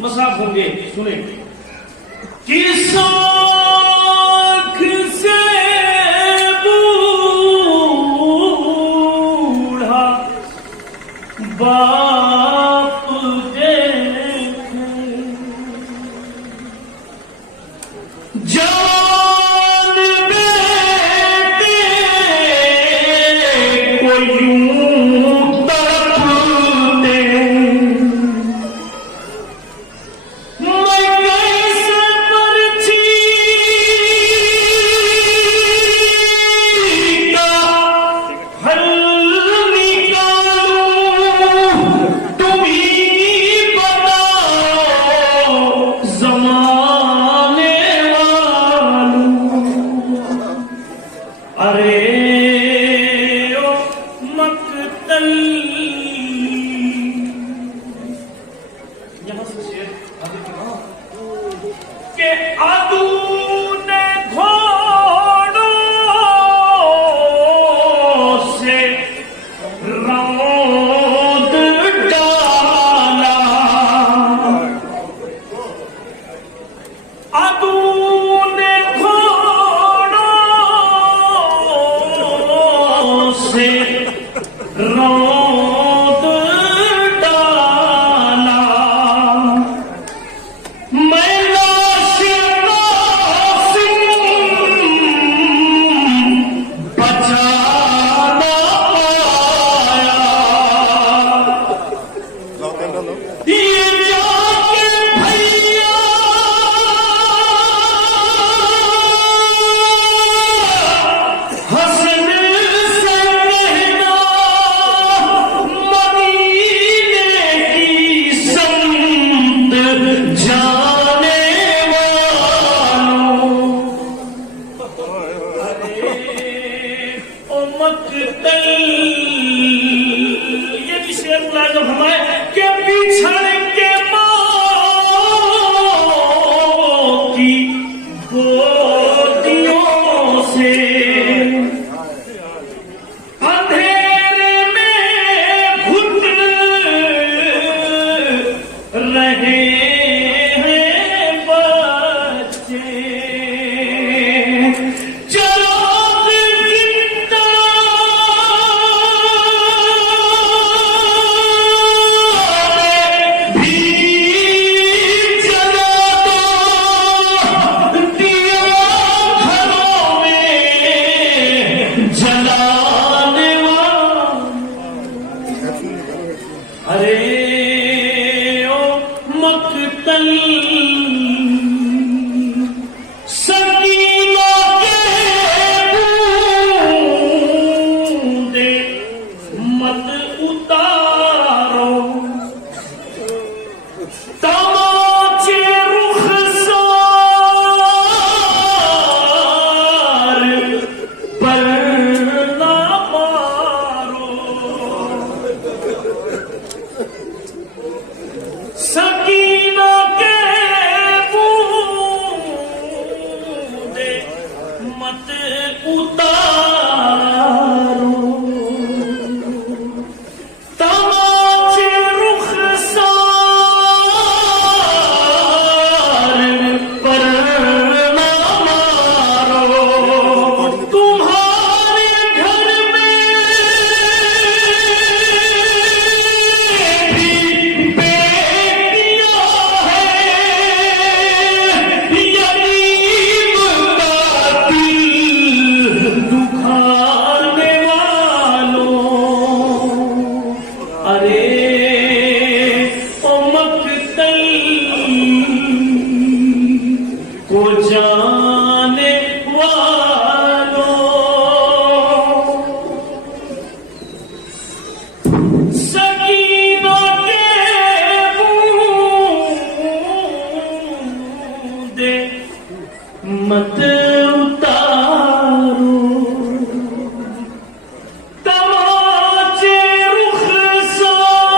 मसाक होंगे, सुने। किस आँख से बूढ़ा बाप देखे, जान बेटे को यूं तड़पते, मैं कैसे परछी का हल निकालूं, तुम ही बताओ ज़माने वालों। अरे ओ मक्तल, यहां से शेर आगे के आदू ने घोड़ों से रौंद डाला, आदू ने घोड़ों से रौंद डाला, मैं लाश नासिम बचा ना पाया, ये जाके भैया हसन से कहना, मदीने की संत जाने वालों। अरे ओ मक्तल, ये भी शेर लाजब हमारे के बिछड़ के माँ की गोदियों से, अंधेरे में घुट रहे हैं बच्चे, चिराग जिंदा भी जला दो, दिया घरों में जलाने वाला। अरे ओ मक्तल, सकीना के बूंदे मत उतारो, तमाचे रुखसार पर ना मारो, सकीना के बूंदे मत उतारो, तमाचे रुखसार पर ना मारो, तुम्हारे घर में भी बेटियां हैं, यतीम का दिल दुखाने वालों। अरे ओ मक्तल को जाने वालों, सकीना के बूंदे मत उतारो, तमाचे रुखसार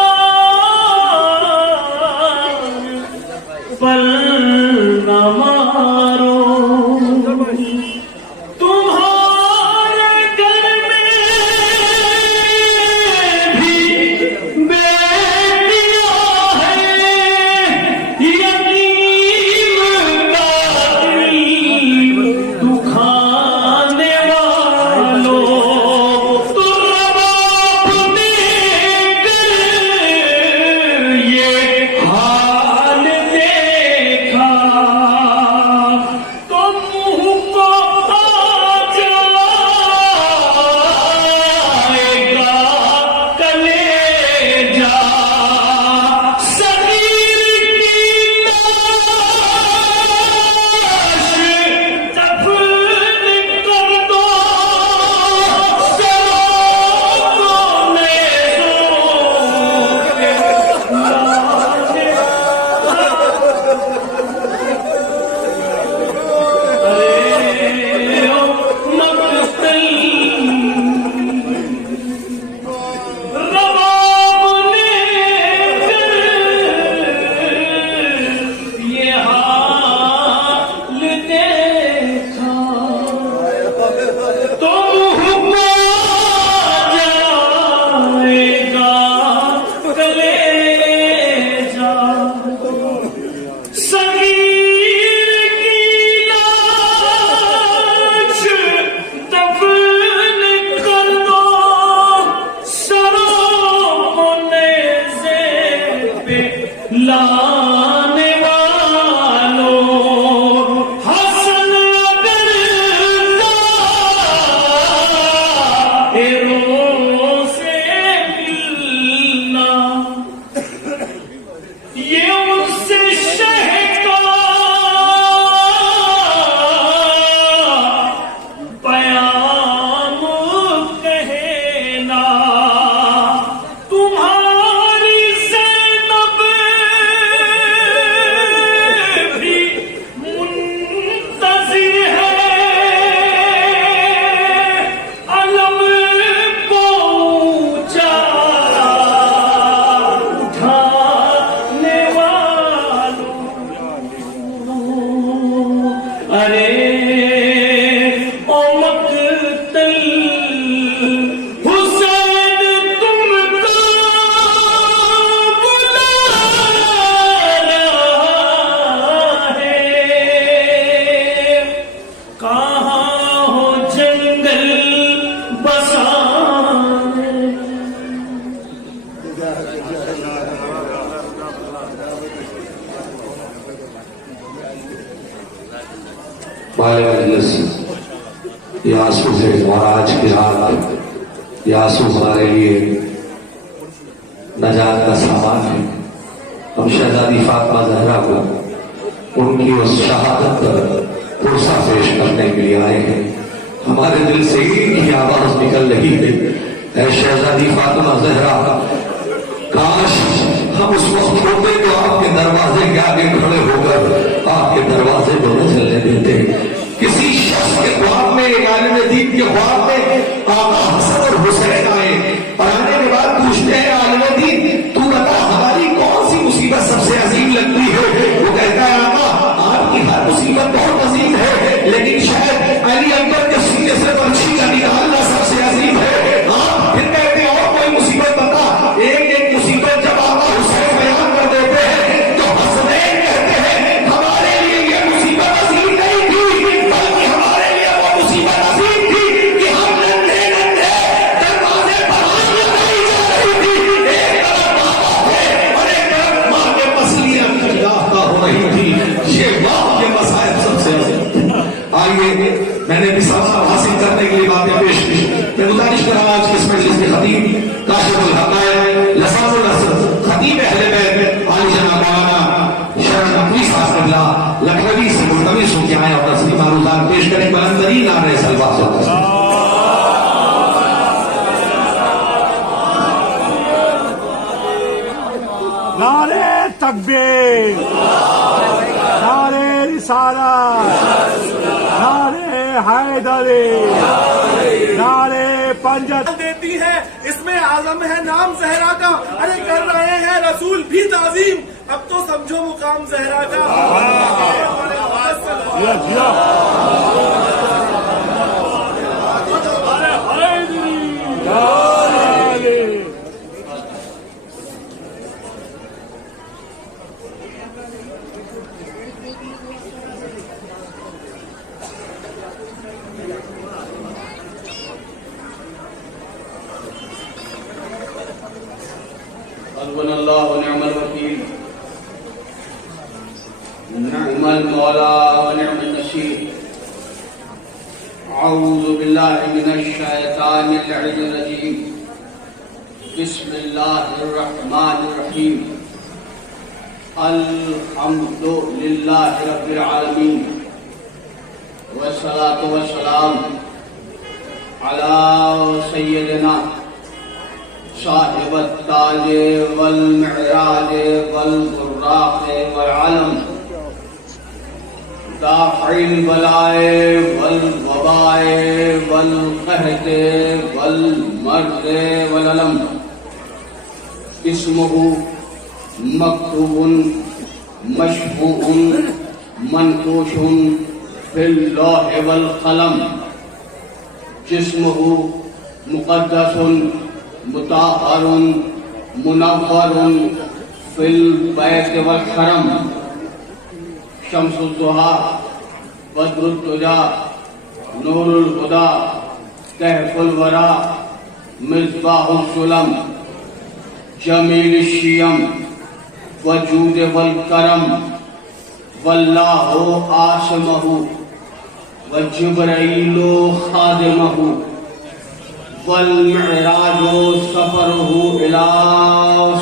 बनाने वालों, हसन अगर ताहिरों से मिलना, ये उनसे शहका बयान कहना, तुम्हारी ज़ैनब भी मुंतज़िर है, अलम को ऊंचा उठाने वालों। अरे ओ मक़तल हुसैन तुमको बुला रहा है, कहाँ हो जंगल बसाने। बाले मजलिस यासू से महाराज की रात, यासू हमारे लिए नजात का सामान है। हम शहजादी फातिमा ज़हरा को उनकी उस शहादत पर पुरसा पेश करने के लिए आए हैं। हमारे दिल से एक ही आवाज निकल रही है, ऐ शहजादी फातिमा ज़हरा, काश हम उस वक्त होते तो आपके दरवाजे के आगे खड़े होकर आपके दरवाजे को न चलने देते। किसी शख्स के ख्वाब में, एक आलिम दीन के ख्वाब में आका हसन और हुसैन आए और आने के बाद पूछते हैं, आलिम दीन तू बता हमारी कौन सी मुसीबत सबसे अजीम लगती है? वो कहता है, आका आपकी हर मुसीबत बहुत अजीम है, लेकिन शायद अली अकबर के सीने से बर्छी का निकालना सबसे अजीम है। आप फिर कहते हैं और कोई मुसीबत बता। एक एक मुसीबत जब आका हुसैन बयान कर देते हैं तो हसनैन कहते हैं, हमारे लिए ये मुसीबत अजीम नहीं थी, बल्कि हमारे लिए वो मुसीबत अजीम थी कि हम नन्हे नन्हे दरवाजे पर आग लगाई जा रही थी। एक तरफ बाबा थे और एक तरफ माँ के पसलियां याफ्ता हो रही थी। ये माँ के मसाइब सबसे अजीम। आइए, मैंने भी सबक हासिल करने के लिए बातें पेश की। मैं गुजारिश कर रहा हूं आज के इस मजलिस के खतीब काशिफुल हक़ाइक़ लसानुल असर खतीब अहले बैत आली जनाब मौलाना शरण नकवी साहब क़िबला लखनवी से मुल्तमिस होकर आए और तस्लीम मारूज़ात पेश करें। बुलंदतरीन नारे सलवा से नारे तकबीर, नारे रिसालत, नारे हैदरी, नारे पंजत देती है। इसमें आजम है नाम ज़हरा का, अरे कर रहे हैं रसूल भी ताजीम, अब तो समझो मुकाम ज़हरा का। हस्बुनल्लाह व निअमल वकील, निअमल मौला व निअमन नसीर। अऊज़ु बिल्लाहि मिनश शैतानिर रजीम। बिस्मिल्लाहिर रहमानिर रहीम। अल्हम्दुलिल्लाहि रब्बिल आलमीन वस्सलातु वस्सलाम अला सय्यिदिना साहिबत ताज वल मिराज वल बुर्राक़ वल आलम दाफ़िल बलाए वल वबाए वल क़हत वल मर्ज़ वल अलम। इस्मुहु मक्तूबुन मशबूउन मनकूशुन फिल लौह वल क़लम। जिस्मुहु मुक़द्दसुन मुताहरुन मुनव्वरुन फिल बैत वल हरम। शम्सुद्दुहा बद्रुद्दुजा नूरुल हुदा कहफुल वरा मिस्बाहुल सुलम जमील शियम वजूद वल करम वल्लाहु आसमहु व जिब्राइलो खादिमहु वल मिअराजो सफरहु इला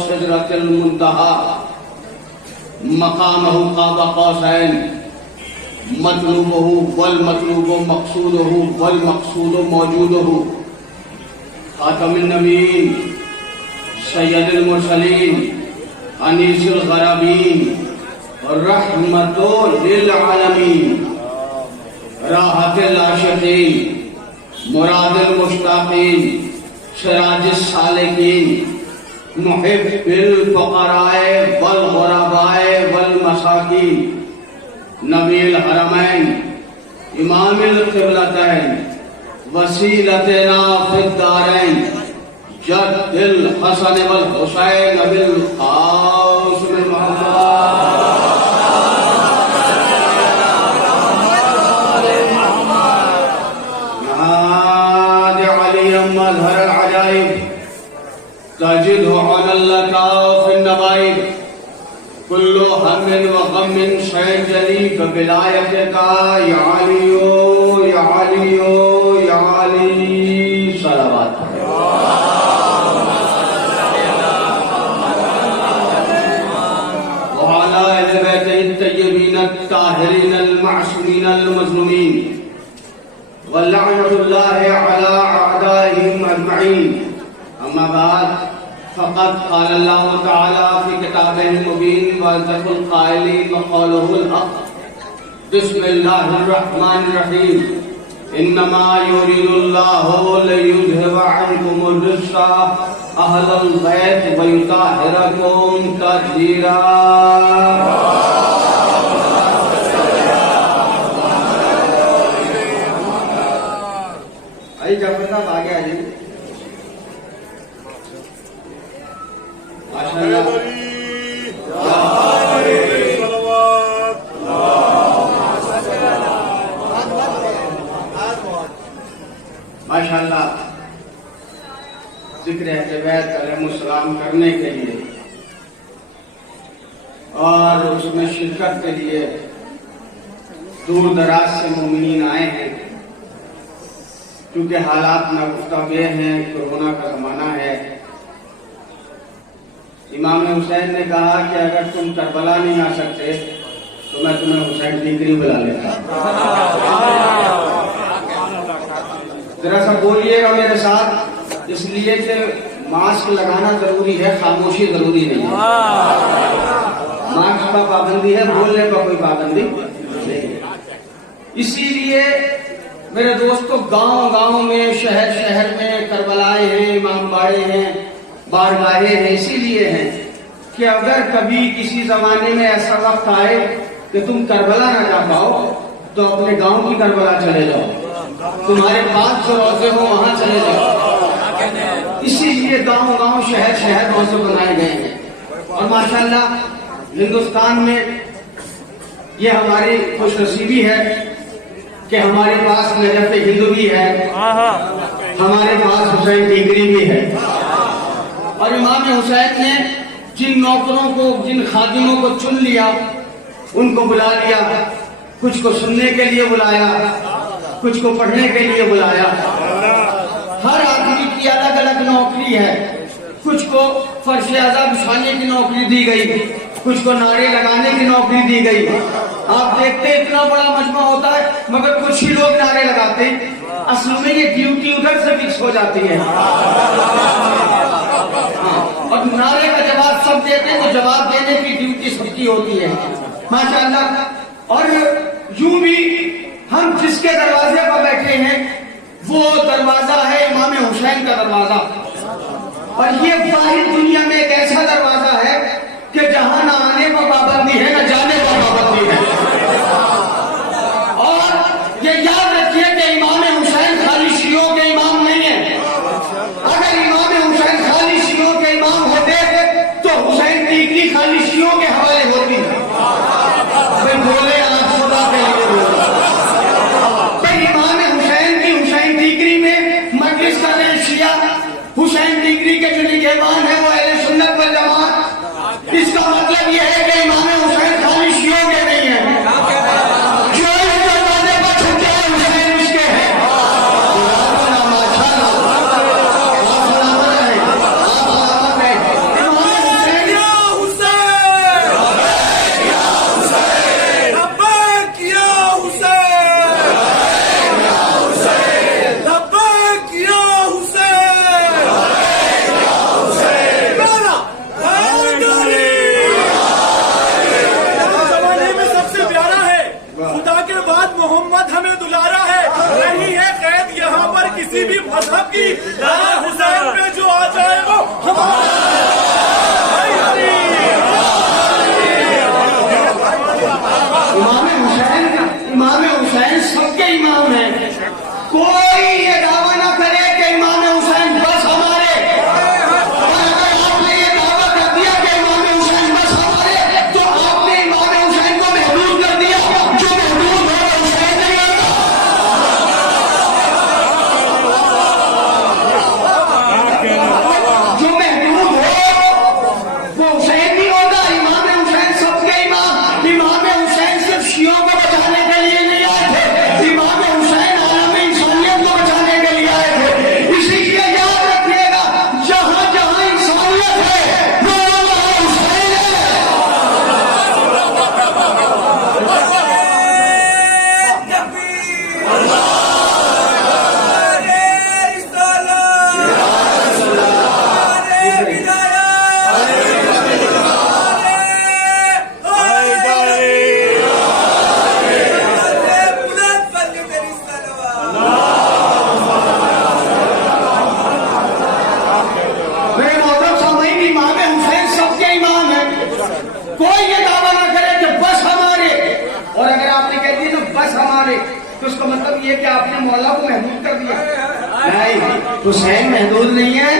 सिदरतिल मुंतहा मकामहु काबा कौसैन मतलूबहु वल मतलूबु मकसूदहु वल मकसूदु मौजूदहु खातमुन नबीय्यीन सय्यदुल मुरसलीन अनीसुल गराबीन रहमतुल लिल आलमीन राहतुल आशिकीन मुरादुल मुश्ताकीन सिराजुस सालिकीन मुहिब्बुल फुक़राए वल गुरबाए वल मसाकीन नबील हरमैन इमामुल क़िबलतैन वसीलतना फिद दारैन जद्दुल हसन वल हुसैन बिल क़ासिम मज़हर अजाइब तजिदहु अलल लताफ़िन नवाइब कुल्लु हम्मिन व गम्मिन शैजली बिलायतिका या अलियो या अलियो या अली सलावत व अला अहले बैत अत-तय्यबीन अत-ताहिरीन अल-मअसूमीन अल-मज़लूमीन व लअनतुल्लाहि अला अअदाइहिम अजमईन अम्मा बाद फ़क़द क़ाल अल्लाहु तआला फ़ी किताबिहिल मुबीन व अज़्ज़क़ुल क़ाइलीन व क़ौलुहुल हक़ बिस्मिल्लाहिर रहमानिर रहीम इन्नमा युरीदुल्लाहु लियुज़हिब अन्कुमुर रिज्सा अहलल बैत व युताहिरकुम तत्हीरा। आई जाफर साहब आगे आ जाइए। माशाअल्लाह जिक्र अहले बैत अलैहिस्सलाम करने के लिए और उसमें शिरकत के लिए दूर दराज से मोमिनीन आए हैं। क्योंकि हालात नागुफ्तागे हैं, कोरोना का जमाना है। इमाम हुसैन ने कहा कि अगर तुम करबला नहीं आ सकते तो मैं तुम्हें हुसैन डिग्री बुला लेता। जरा सा बोलिएगा मेरे साथ, इसलिए कि मास्क लगाना जरूरी है, खामोशी जरूरी नहीं है। मास्क का पाबंदी है, बोलने का कोई पाबंदी नहीं। इसीलिए मेरे दोस्तों, गांव गांव में, शहर शहर में करबलाए हैं, इमाम बाड़े हैं, बारगाहें हैं। इसीलिए हैं कि अगर कभी किसी जमाने में ऐसा वक्त आए कि तुम करबला ना जा पाओ तो अपने गांव की करबला चले जाओ, तुम्हारे पास जो रोजे हो वहां चले जाओ। इसीलिए गांव गांव, शहर शहर रोजे बनाए गए हैं। और माशाल्लाह हिंदुस्तान में ये हमारी खुशनसीबी है कि हमारे पास नजफ हिंदू भी है, हमारे पास हुसैन डिग्री भी है। और इमाम हुसैन ने जिन नौकरों को, जिन खादिमों को चुन लिया, उनको बुला लिया। कुछ को सुनने के लिए बुलाया, कुछ को पढ़ने के लिए बुलाया। हर आदमी की अलग अलग नौकरी है। कुछ को फर्श आज़ा बिछाने की नौकरी दी गई, कुछ को नारे लगाने की नौकरी दी गई। आप देखते इतना बड़ा मजमा होता है मगर कुछ ही लोग नारे लगाते हैं। असल में ये ड्यूटी उधर से फिक्स हो जाती है। और नारे का जवाब सब देते हैं तो जवाब देने की ड्यूटी सबकी होती है माशाअल्लाह। और यूं भी हम जिसके दरवाजे पर बैठे हैं वो दरवाजा है इमाम हुसैन का दरवाजा। और ये वाहिद दुनिया में एक ऐसा दरवाजा है कि जहां ना आने पर पाबंदी है, ना जाने पर पाबंदी है। और ये याद रखिए कि इमाम हुसैन खाली शियों के इमाम नहीं है। अगर इमाम हुसैन खाली शियों के इमाम होते तो हुसैन डिग्री खाली शियों के हवाले होती है। बोले आज खुदा के लिए इमाम हुसैन की हुसैन डिग्री में मजलिस का शिया हुसैन डिग्री के जो निगहबान है वो अहले सुन्नत वल जमात इसका मतलब यह है कि इमाम हुसैन खाली शियों के नहीं है, जो इस दरवाजे पर छुपे हैं हुसैन इसके हैं। मोहम्मद हमें दुलारा है, नहीं है कैद यहाँ पर किसी भी मजहब की। हुसैन पे जो आ जाए वो हमारा। इमाम हुसैन सबके इमाम है। कोई ये दावा ना करे कि इमाम हुसैन बस हमारे, और अगर आपने ये दावा कर दिया कि इमाम हुसैन बस हमारे, तो आपने इमाम हुसैन को महदूद कर दिया। जो महदूद हो हुसैन नहीं होता। जो महदूद हो वो हुसैन नहीं होता। इमाम हुसैन सबके इमाम। इमाम हुसैन सिर्फ शियों को बचाने के लिए नहीं आए थे, इमाम हुसैन आलम इंसानियत को बचाने के लिए आए थे। इसीलिए याद रखिएगा, जहां जहां इंसानियत है वहां हुसैन है। मेरे मोहतरम सामईन, इमाम हुसैन सबके इमाम है। कोई ये दावा ना करे कि बस हमारे, और अगर आपने कह दिया ना बस हमारे, तो उसका मतलब ये कि आपने मौला को महदूद कर दिया। नहीं, हुसैन महदूद नहीं है,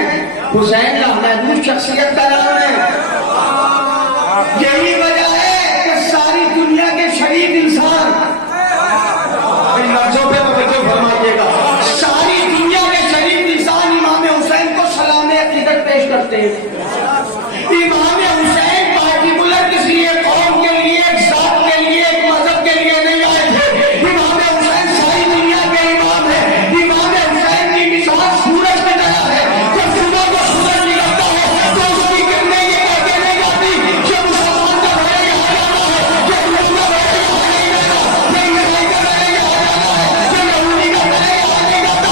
हुसैन लामहदूद शख्सियत का नाम है। यही वजह है कि सारी दुनिया के शरीफ इंसान, लफ्जों पे तवज्जो फरमाइएगा, सारी दुनिया के शरीफ इंसान इमाम हुसैन को सलाम अकीदत पेश करते हैं। इमाम हुसैन पार्टिकुलर किसी एक कौम के लिए, एक जात के लिए, एक मजहब के लिए नहीं आए थे। इमाम हुसैन सारी दुनिया के इमाम है। इमाम हुसैन की मिसाल सूरज की तरह है। जब सुबह को सूरज निकलता है तो उसकी किरणें ये कहते नहीं जाती कि मुसलमान का भले यहाँ जाना है, कि हिंदू का भले यहाँ नहीं जाना, कि ईसाई का भले यहाँ जाना है, कि यहूदी का भले यहाँ नहीं जाता।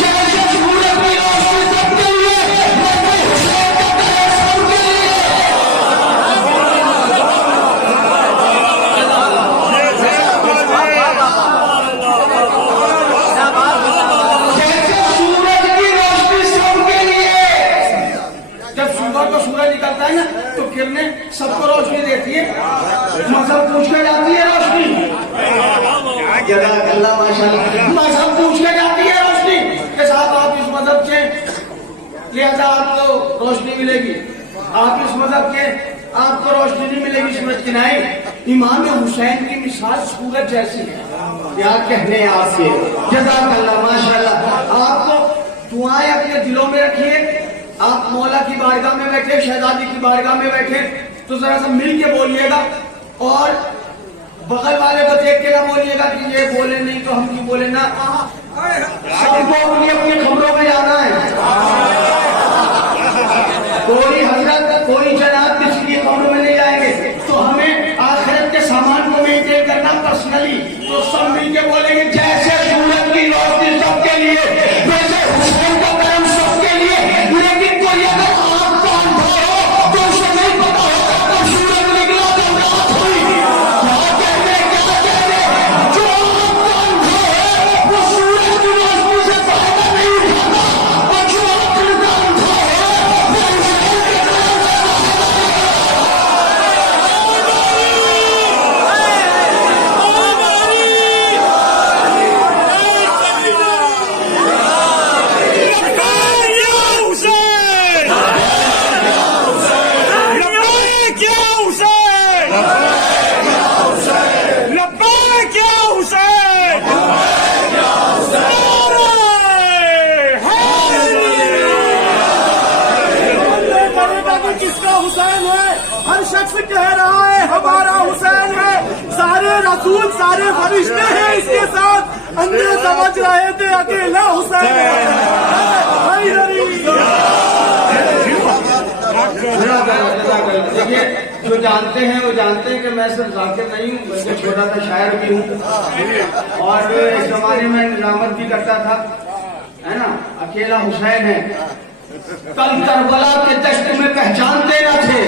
जैसे सूरज की रोशनी सबके लिए, वैसे हुसैन का भले सबके लिए। जैसे सूरज की रोशनी सबके लिए। जब सुबह को सूरज निकलता है ना तो किरणें सबको रोशनी देती है, मजहब पूछ के जाती है रोशनी। जज़ाकल्लाह माशाअल्लाह। मजहब पूछ के जाती है रोशनी के साथ, आप इस मजहब के लिहाजा आपको रोशनी मिलेगी, आप इस मजहब के आपको रोशनी नहीं मिलेगी सूरज की। नहीं, इमाम हुसैन की मिसाल सूरज जैसी है। क्या कहने आपके, जज़ाकल्लाह माशाअल्लाह। आपको दुआएं अपने दिलों में रखिए। आप मौला की बारगाह में बैठे, शहजादी की बारगाह में बैठे, तो जरा सा मिल के बोलिएगा, और बगल वाले को देख के ना बोलिएगा कि ये बोले नहीं तो हम क्यों बोले ना। सबको अपनी अपनी खबरों में जाना है। कोई हजरत, कोई जनाब किसी की खबरों में नहीं जाएंगे। तो हमें आखिरत के सामान को मेंटेन करना पर्सनली, तो सब मिलके बोलेंगे जैसे सूरज की रोशनी सबके लिए, वैसे हुसैन का करम सबके लिए। लेकिन कोई अगर आँख का अंधा हो तो उसे नहीं पता होगा कब सूरज निकला तो रात हुई। क्या कहने, जो आँख का अंधा है वो सूरज की रोशनी से फायदा नहीं उठाता, और जो आँख का अंधा है वो हुसैन के करम से फायदा नफ्स कह रहा है हमारा हुसैन है, सारे रसूल सारे फरिश्ते हैं इसके साथ, अंधे समझ रहे थे अकेला हुसैन है। देखिए, जो जानते हैं वो जानते हैं कि मैं सिर्फ जाकिर नहीं हूँ बल्कि छोटा सा शायर भी हूँ, और इस जमाने में निजामत भी करता था, है ना। अकेला हुसैन है, कल करबला के दश्त में पहचानते न थे,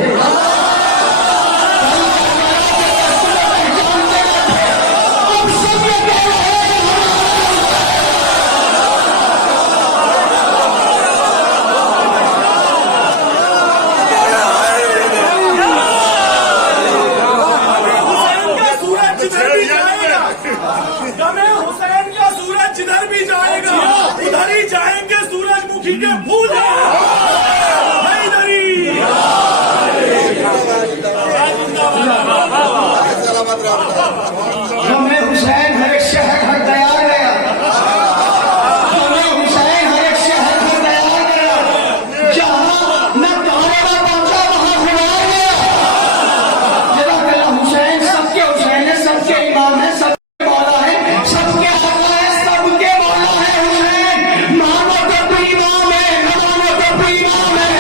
जिधर भी जाएगा उधर ही जाएंगे सूरजमुखी के फूल। हमें हुसैन हर एक शहर हर दया गया, हमें हुसैन हर एक शहर हर दया गया, जहां न तारा पहुंचा वहां खुदा गया। जज़ाकल्लाह। हुसैन सबके हुसैन है, सबके इमाम है, सबके मौला है, सबके आका है, सबके मौला है। हुसैन मानो तो भी इमाम है, न मानो तो भी इमाम है।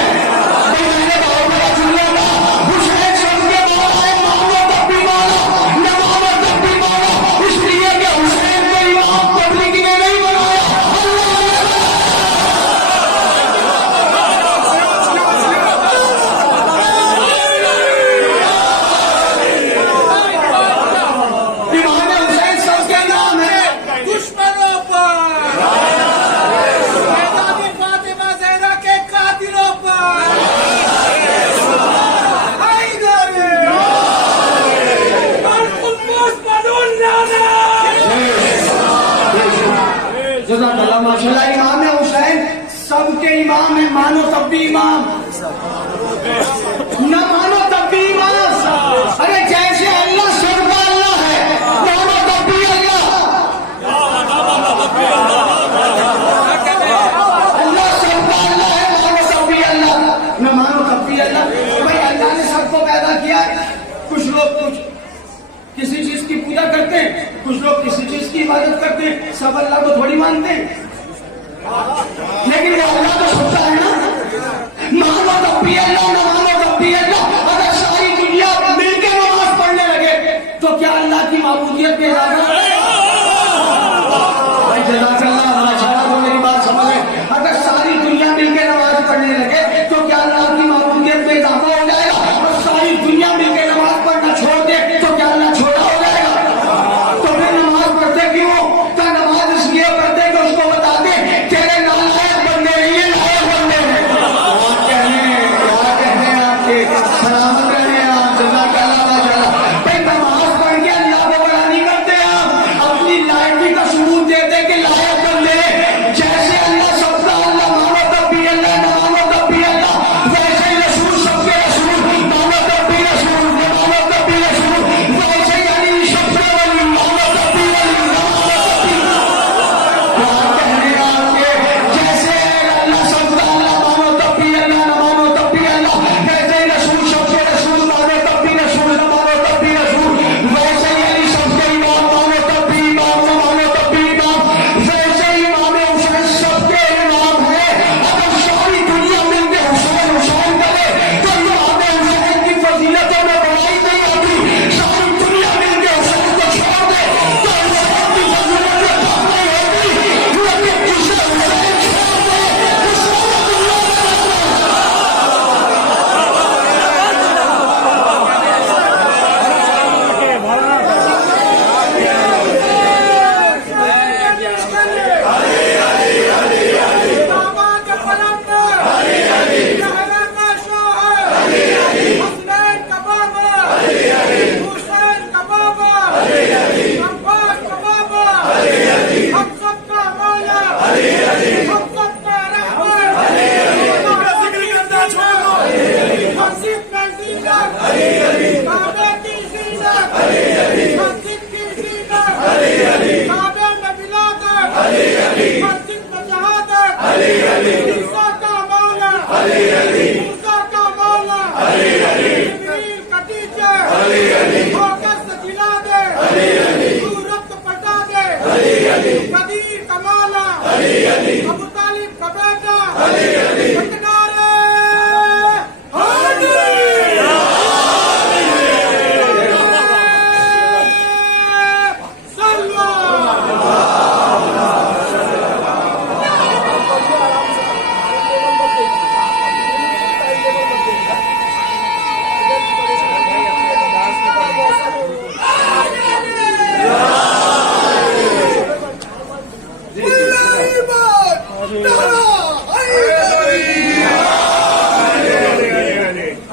तो मैंने बहुत बड़ा सुना था, हुसैन सबके मौला है, मानो तो भी मौला, न मानो तो भी मौला, इसलिए कि हुसैन को इमाम पब्लिक ने नहीं बनाया, इमाम हुसैन सबके नाम है। दुश्मनों पर, शहजादी फातिमा ज़हरा के कातिलों पर, हैदर और कुद्दूस बनुल लाना। जज़ाकल्लाह। माशाल्लाह। इमाम है हुसैन सबके इमाम है, मानो तब भी इमाम, न मानो तब भी इमाम। अरे जैसे अल्लाह सबका अल्लाह है, मानो तब भी अल्लाह, अल्लाह सबका अल्लाह है, मानो तब भी अल्लाह, न मानो तब भी अल्लाह। भाई अल्लाह ने सबको पैदा किया है। कुछ लोग कुछ किसी चीज की पूजा करते हैं, कुछ लोग किसी चीज की इबादत करते हैं, सब अल्लाह को थोड़ी मानते हैं, लेकिन वो अल्लाह तो सबका है ना। मानो तब भी अल्लाह, न मानो तब भी अल्लाह। अगर सारी दुनिया मिलकर नमाज पढ़ने लगे तो क्या अल्लाह की माबूदियत में इजाफा है? भाई जज़ाकल्लाह। माशाअल्लाह। तो मेरी बात समझे, अगर सारी दुनिया मिलकर नमाज पढ़ने लगे तो क्या अल्लाह की माबूदियत में इजाफा हो जाएगा? और सारी दुनिया मिलकर नमाज पढ़ना छोड़ दे तो क्या अल्लाह छोटा हो जाएगा? तो फिर नमाज पढ़ते क्यों? क्या नमाज इसलिए पढ़ते कि उसको बता दे तेरे नालायक बंदे नहीं है, लायक बंदे हैं। क्या कहने हैं आपके, सलामत रहे आप। जज़ाकल्लाह। माशाअल्लाह। भाई नमाज पढ़ के अल्लाह को बड़ा नहीं करते आप, अपनी लायकी का सबूत देते कि लायक बंदे हैं। जैसे अल्लाह सबका अल्लाह, मानो तब भी अल्लाह, न मानो तब भी अल्लाह, वैसे ही रसूल सबके रसूल, मानो तब भी रसूल, न मानो तब भी रसूल, वैसे ही अली सबके वली, मानो तब भी वली, न मानो तब भी। क्या कहने हैं आपके, जैसे अल्लाह सबका अल्लाह, मानो तब भी अल्लाह, न मानो तब भी अल्लाह, वैसे ही रसूल सबके रसूल, मानो तब भी रसूल, न मानो तब भी रसूल, वैसे ही अली सबके इमाम, मानो तब भी इमाम, न मानो तब भी इमाम, वैसे ही इमाम हुसैन सबके इमाम है। अगर सारी दुनिया मिलकर हुसैन हुसैन करे तो इमाम हुसैन की फजीलतों में बढ़ाई नहीं होती। सारी दुनिया मिलकर हुसैन को छोड़ दे तो हुसैन की फजीलतें कम नहीं होती, लेकिन जिसे हुसैन छोड़ दे उसको दुनिया में बाबा के पलंग पर, ज़हरा का शोहर, हुसैन का बाबा, हुसैन का बाबा, अब्बास का बाबा, हम सबका मौला, हम सबका रहमान, जिक्र करना छोड़ो, मस्जिद में ज़ीनत, काबे की ज़ीनत, मस्जिद की ज़ीनत, काबे में विलादत, मस्जिद में शहादत, ईसा का मौला, मूसा का मौला, जिब्रील कतीब होकर सजीला दे सूरत पटा दे कदीर कमाला अबू तालिब का बेटा पटनारे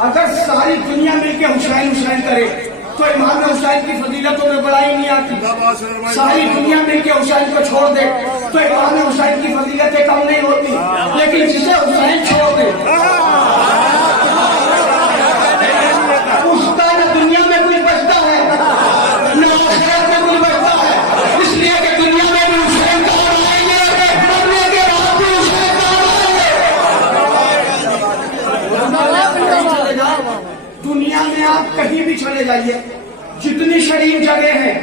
अगर सारी दुनिया मिलके हुसैन हुसैन करे तो इमाम हुसैन की फजीलतों में बड़ाई नहीं आती। सारी दुनिया मिलके हुसैन को छोड़ दे तो इमाम हुसैन की फजीलतें कम नहीं होती। लेकिन जिसे हुसैन छोड़ दे उसका न दुनिया में कुछ बचता है न आखिरत में कुछ बचता है। इसलिए कि दुनिया में भी हुसैन काम आएंगे, मरने के बाद भी हुसैन काम आएंगे। दुनिया में आप कहीं भी चले जाइए, जितनी शरीफ जगह है,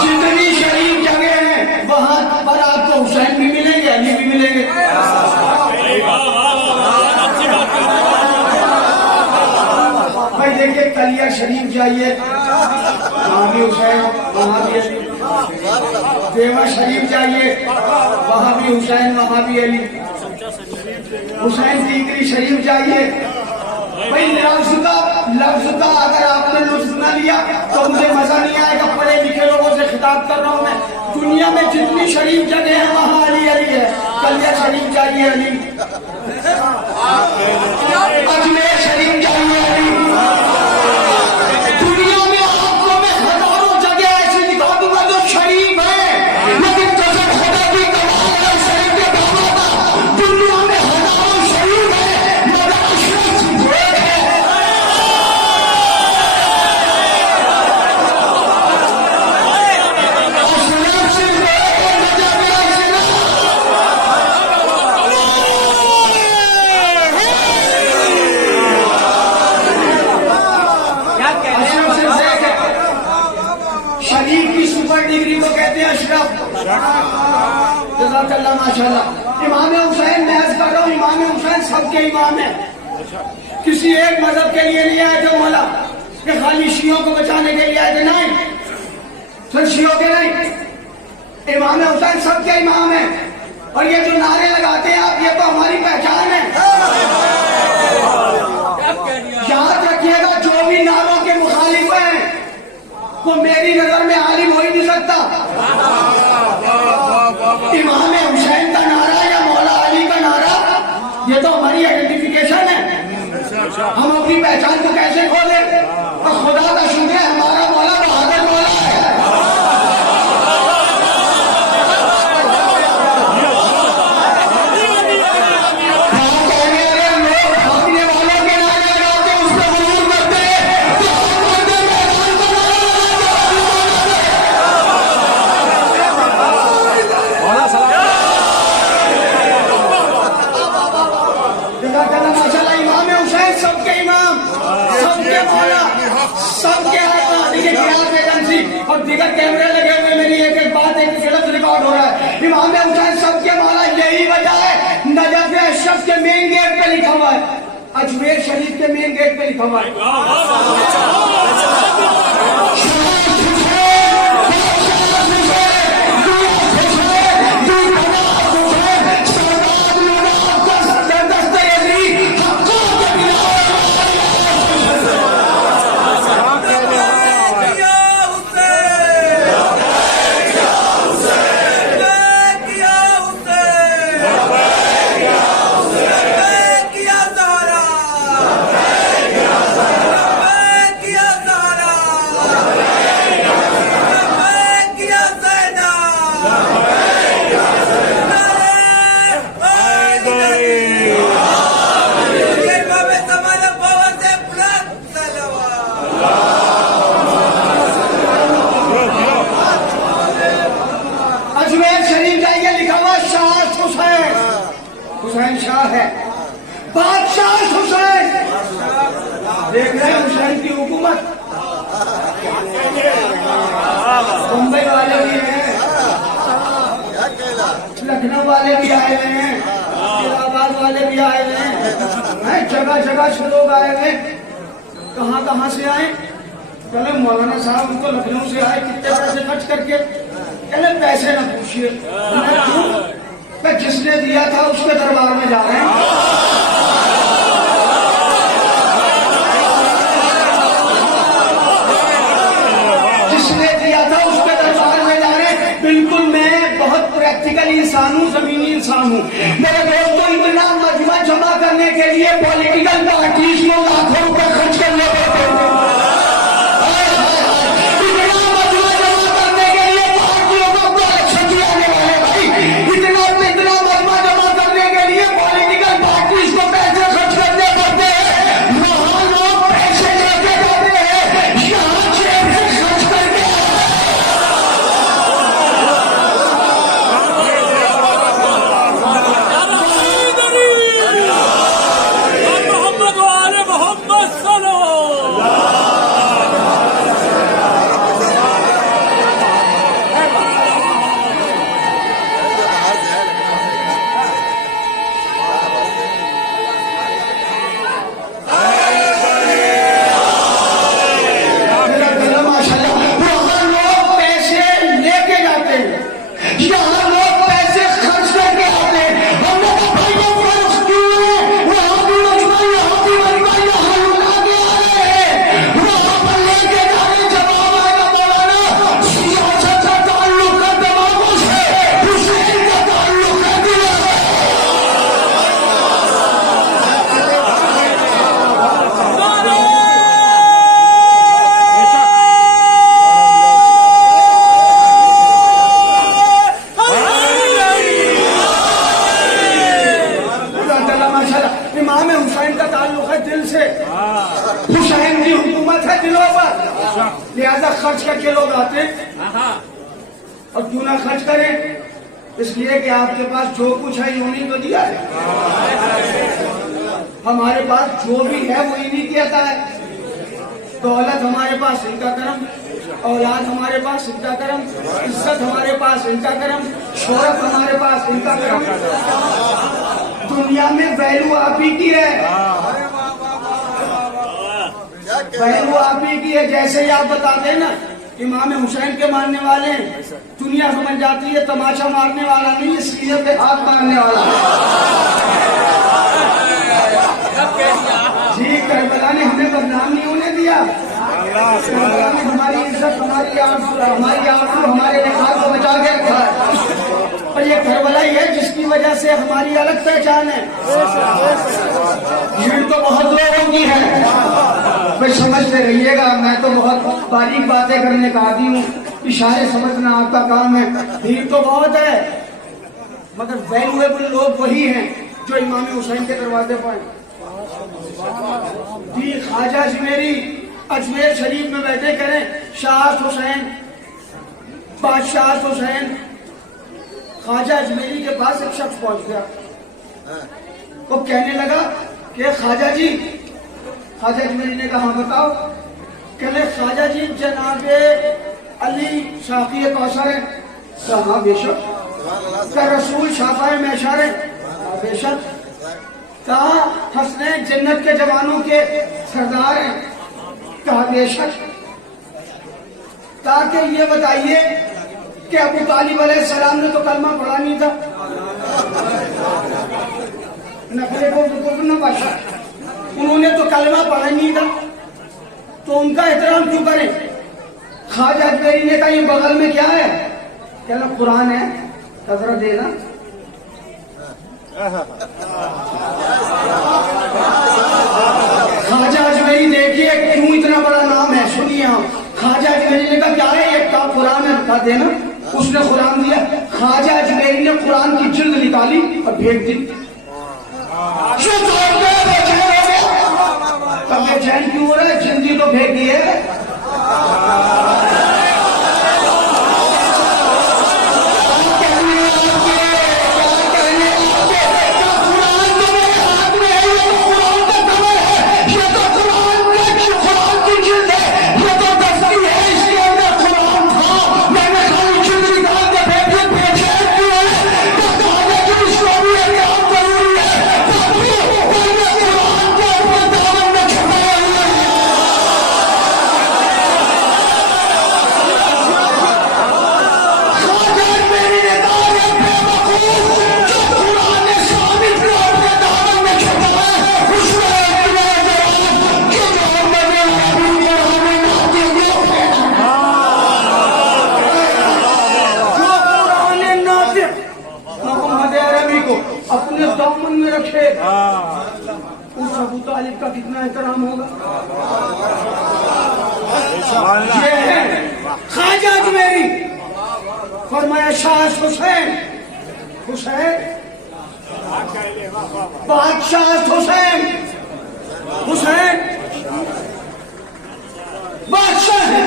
जितनी शरीफ जगह है वहां पर आपको हुसैन भी मिलेंगे, अली भी मिलेंगे। भाई देखिए कलिया शरीफ जाइए वहां भी हुसैन वहां भी अली, देवा शरीफ जाइए वहां भी हुसैन वहां भी अली, हुसैन सीकरी शरीफ जाइए। भाई लफ्ज का अगर आपने लुत्फ न लिया तो मुझे मजा नहीं आएगा। पढ़े लिखे लोगों से खिताब कर रहा हूं मैं। दुनिया में जितनी शरीफ जगह है वहां अली अली है। कलिया शरीफ जाइए अली, अजमेर शरीफ जाइए अली। दुनिया में आपको मैं हजारों जगह ऐसी दिखा दूंगा जो शरीफ है, लेकिन कसम खुदा की कमाल है शरीफ के दावा का। दुनिया में हजारों शरीफ है मगर अशरफ सिर्फ एक है। अशरफ सिर्फ एक है, नजर में अशरफ। अशरफ सिर्फ एक है। शरीफ की सुपर डिग्री को कहते हैं अशरफ। जज़ाकल्लाह माशाल्लाह। इमाम हुसैन मैं अर्ज कर रहा हूँ, इमाम हुसैन सबके इमाम है। किसी एक मजहब के लिए नहीं आए थे मौला कि खाली शियों को बचाने के लिए आए थे, नहीं, सिर्फ शियों के नहीं। इमाम हुसैन सबके इमाम है। और ये जो नारे लगाते हैं आप, ये तो हमारी पहचान है। याद रखिएगा जो भी नारों के मुखालिफ हैं वो मेरी नजर में आलिम हो ही नहीं सकता। इमाम हुसैन का नारा या मौला अली का नारा, ये तो हमारी आइडेंटिफिकेशन है। हम अपनी पहचान को कैसे खोलें? और खुदा का शुक्र है हमारा मौला बहादुर मौला है। लोग भागने वालों के नारे लगाते उस पर गुरूर करते हैं, तो हम करते मैदान का नारा माशाल्लाह। इमाम हुसैन सबके इमाम, सबके मौला, सबके एजेंसी और दिगर कैमरे लगे हुए। मेरी एक एक बात एक गलत रिकॉर्ड हो रहा है। इमाम हुसैन सबके मौला, यही वजह है नजफ अशरफ के मेन गेट पे लिखा हुआ है, अजमेर शरीफ के मेन गेट पे लिखा हुआ है। हुसैन शाह है, बादशाह हुसैन। देख रहे हैं हुसैन की हुकूमत। मुंबई वाले भी हैं, लखनऊ वाले भी आए हुए हैं, इलाहाबाद वाले भी आए हुए हैं, जगह जगह से लोग आए हुए। कहाँ कहाँ से आए? कहले मौलाना साहब उनको लखनऊ से आए, कितने पैसे खर्च करके? कहले पैसे न पूछिए। मैं जिसने दिया था उसके दरबार में जा रहे हैं। बिल्कुल, मैं बहुत प्रैक्टिकल इंसान हूँ, जमीनी इंसान हूँ। मेरे दोस्तों, इतना मजमा जमा करने के लिए पॉलिटिकल पार्टीज को लाखों रुपए खर्च करने पड़ते हैं। इतना मजमा जमा करने के लिए पार्टियों को इलेक्शन दिलाने वाले भाई, इतना मजमा जमा करने के लिए पॉलिटिकल पार्टीज को पैसे खर्च करने पड़ते हैं। वहां लोग पैसे लेके जाते हैं, यहाँ जेब से खर्च करके खर्च करके लोग आते और क्यों ना खर्च करें, इसलिए कि आपके पास जो कुछ है यूं तो दिया है। हमारे पास जो भी है वो इन्हीं की अता है। दौलत हमारे पास इनका करम, औलाद हमारे पास इनका करम, इज्जत हमारे पास इनका करम, शोहरत हमारे पास इनका करम। दुनिया में वैल्यू आप ही की है, वैल्यू आप ही की है। जैसे ही आप बताते हैं ना इमाम हुसैन के मानने वाले, दुनिया समझ जाती है तमाशा मारने वाला नहीं, सीने पे हाथ मारने वाला। जी, करबला ने हमें बदनाम नहीं होने दिया। करबला ने हमारी इज्जत, हमारी आबरू, हमारे लिहाज को बचा के रखा है। और ये करबला ही है जिसकी वजह से हमारी अलग पहचान है। भीड़ तो बहुत लोगों की है, मैं समझते रहिएगा। मैं तो बहुत बारीक बातें करने का आदी हूँ, इशारे समझना आपका काम है। भीड़ तो बहुत है, मगर वैल्यूएबल लोग वही हैं जो इमाम हुसैन के दरवाजे पर जी। ख्वाजा अजमेरी अजमेर शरीफ में बैठे करें, शाह हुसैन, बादशाह हुसैन। ख्वाजा अजमेरी के पास एक शख्स पहुंच गया, वो कहने लगा कि ख्वाजा जी। ख्वाजा अजमेरी ने कहा बताओ। कहले ख्वाजा जी जनाबे अली शाफी कौसर है। कहा बेशक। का रसूल शाफा मैशर है। बेशक। कहा हसनैन जन्नत के जवानों के सरदार हैं। कहा बेशक। ताकि ये बताइए कि अबू तालिब अलैहिस्सलाम ने तो कलमा पढ़ा नहीं था। नखरे को न बचा, उन्होंने तो कलमा पढ़ा नहीं था, तो उनका एहतराम क्यों करें? ख्वाजा अजमेरी ने कहा ये बगल में क्या है? कहना कुरान है, नजर देना। ख्वाजा अजमेरी देखिए क्यों इतना बड़ा नाम है, सुनिए आप। ख्वाजा अजमेरी ने कहा क्या है? ये क्या कुरान है, बता देना। उसने कुरान दिया। ख्वाजा अजमेरी ने कुरान की जिल्द निकाली और भेज दी। तब ये चैन क्यों हो रहा है? जिंदगी तो भेज दी है। कुरान तालिब का कितना एहतराम होगा। ये है ख्वाजा अजमेरी, फरमाया शाह हुसैन, हुसैन बादशाह हुसैन, हुसैन बादशाह है।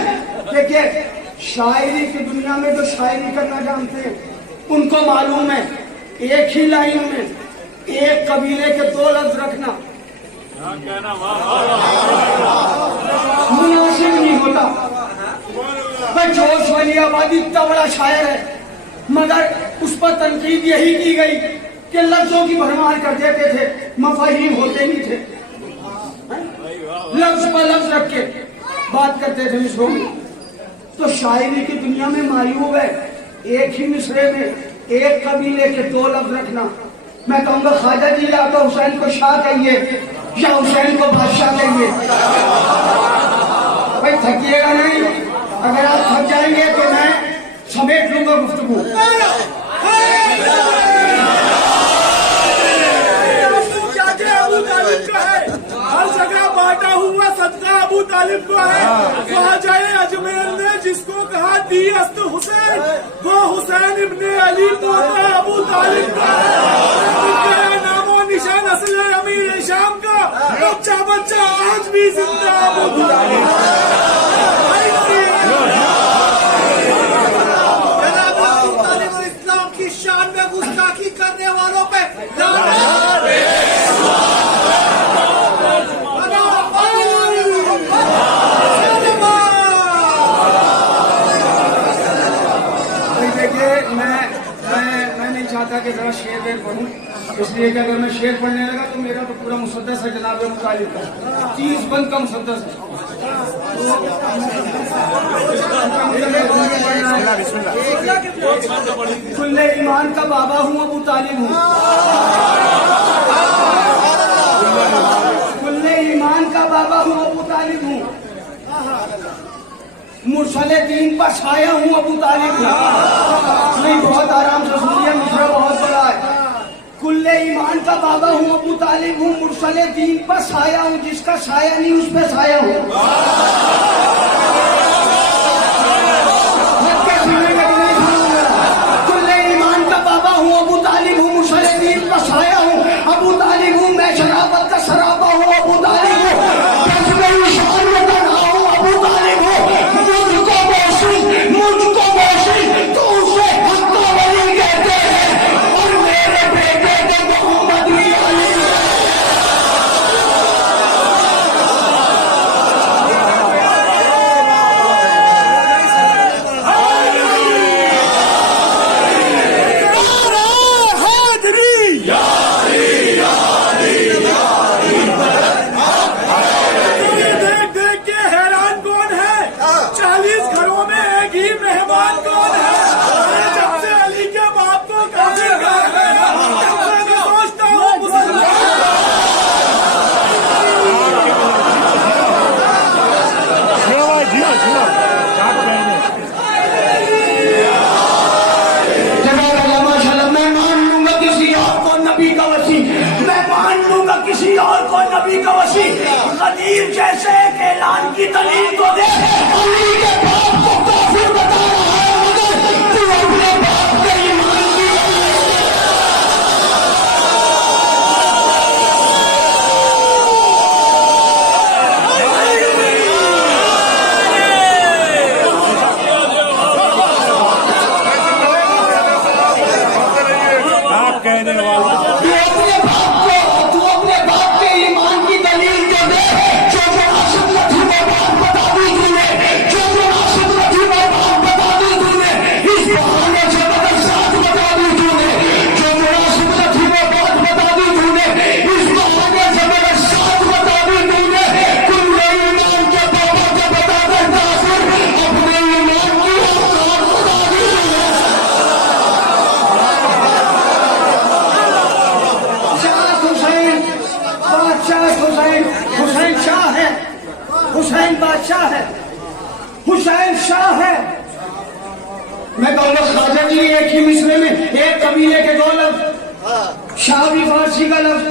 देखिए शायरी की दुनिया में जो शायरी करना जानते हैं उनको मालूम है एक ही लाइन में एक कबीले के 2 लफ्ज रखना मुनासिब नहीं होता। भाई जोश वाली आबादी इतना बड़ा शायर है, मगर उस पर तनकीद यही की गई कि लफ्जों की भरमार कर देते थे, मफाहीम होते नहीं थे, लफ्ज पर लफ्ज रख के बात करते थे मिसरों में। तो शायरी की दुनिया में मायूब है एक ही मिसरे में एक कबीले के 2 लफ्ज रखना। मैं कहूंगा ख्वाजा जी या तो हुसैन को शाह कहिए या हुसैन को बादशाह कहिए। भाई थकिएगा नहीं, अगर आप थक जाएंगे तो मैं समेट लूंगा गुफ्तगू। अबू तालिब का है, हर जगह बांटा हुआ सदका अबू तालिब को है। ख्वाजा अजमेर ने जिसको कहा दी अस्त हुसैन, वो हुसैन इब्ने अली पोता अबू तालिब का है। नामो निशान असले अमीर शाम का बच्चा बच्चा आज भी जिंदा अबू तालिब। जनाब अबू तालिब और इस्लाम की शान में गुस्ताखी करने वालों पे कि जरा शेर वेर पढ़ूं, इसलिए कि अगर मैं शेर पढ़ने लगा तो मेरा तो पूरा मुसद्दस है जनाब मुतालिब का 30 बंद का मुसद्दस है। कुल्ले ईमान का बाबा हूँ अबू तालिब हूँ, कुल्ले ईमान का बाबा हूँ अबू तालिब हूँ, मुरसले दीन पर छाया हूँ अबू तालिब हूँ। नहीं बहुत आराम से सुनिए, मुझे बहुत बड़ा है। कुल्ले ईमान का बाबा हूँ अबू तालिब हूँ, मुरसले दीन पर छाया हूँ, जिसका छाया नहीं उस पर छाया हूँ। कुल्ले ईमान का बाबा हूँ अबू तालिब हूँ, मुरसले दीन पर छाया हूँ, अबू तालिब हूँ। मैं शराबत का शराबा हूँ अबू तालिब हूँ, मुझको तो उसे हक्का वली कहते हैं और मेरे बेटे को मोहम्मद अली। देख के हैरान कौन है, 40 घरों में एक ही मेहमान कौन है। जब से अली के बाप को काफी कर गया, तब से मैं सोचता हूँ मुसलमान। मैं मान लूंगा किसी और को नबी का वसी, मैं मान लूंगा किसी और को नबी का वसी। गदीर जैसे एक ऐलान की दलील तो दे, अली के बाप को काफिर बता रहा है, मगर तू अपने बाप पे ईमान की। कहने वाला तू अपने बाप के ईमान की दलील तो दे। जो मुनासिब लथी में बात बता दी तूने, जो मुनासिब लथी में बात बता दी तूने, इस बहाने से बदल साथ बता दी तूने। जो मुनासिब लथी में बात बता दी तूने, इस बहाने से बदल साथ बता दी तूने। कुल्ले ईमान के बाबा को बता दे काफिर, अपने ईमान की औकात बता दी तूने। हुसैन, हुसैन शाह है, हुसैन बादशाह है, हुसैन शाह है। मैं कहूँगा ख्वाजा जी एक ही मिसरे में एक कबीले के 2 लफ्ज, शाह भी फारसी का लफ्ज।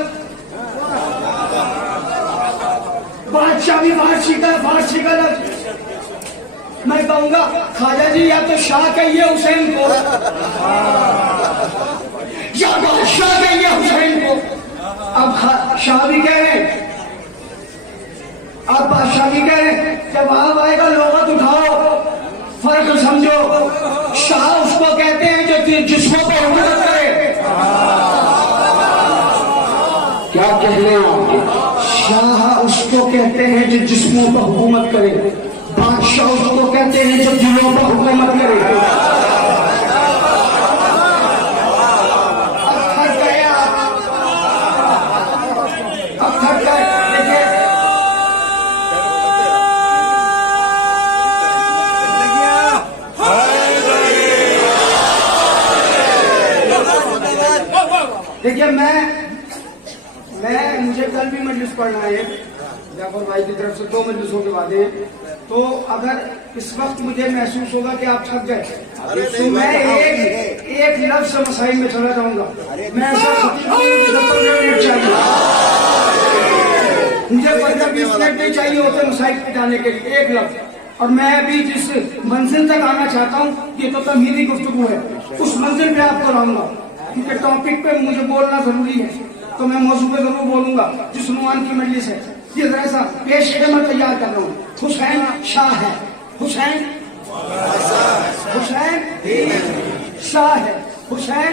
बादशाह भी फारसी का लफ्ज मैं कहूंगा ख्वाजा जी या तो शाह कहिए हुसैन को या बादशाह कहिए हुसैन को। अब शाह भी कह रहे हैं, अब बादशाह भी कह रहे हैं। जब आप आएगा लोगत उठाओ, फर्क समझो। शाह उसको कहते हैं जो जिस्मों पर हुकूमत करे। क्या कह रहे हैं? शाह उसको कहते हैं जो जिस्मों पर हुकूमत करे, बादशाह उसको कहते हैं जो दिलों पर हुकूमत करे। अब थक गए आप, अब थक गए। देखिए देखिए मैं मुझे कल भी मजलिस पढ़ना है जाफर भाई की तरफ से, 2 मजलिसों के बाद है। तो अगर इस वक्त मुझे महसूस होगा कि आप थक गए तो मैं एक लफ्ज से मसाइल में चला जाऊंगा। मैं ऐसा चाहिए मुझे 15-20 मिनट नहीं चाहिए होते मसाइल पे जाने के लिए, एक लफ्ज। और मैं अभी जिस मंजिल तक आना चाहता हूँ ये तो तमहीदी गुफ्तगू है, उस मंजिल पे आपको लाऊंगा क्योंकि टॉपिक पे मुझे बोलना जरूरी है। तो मैं मौजू पे जरूर बोलूंगा जिस उन्वान की मजलिस है। ये जरा सा पेश मैं तैयार कर रहा हूँ। हुसैन शाह है, हुसैन शाह है, हुसैन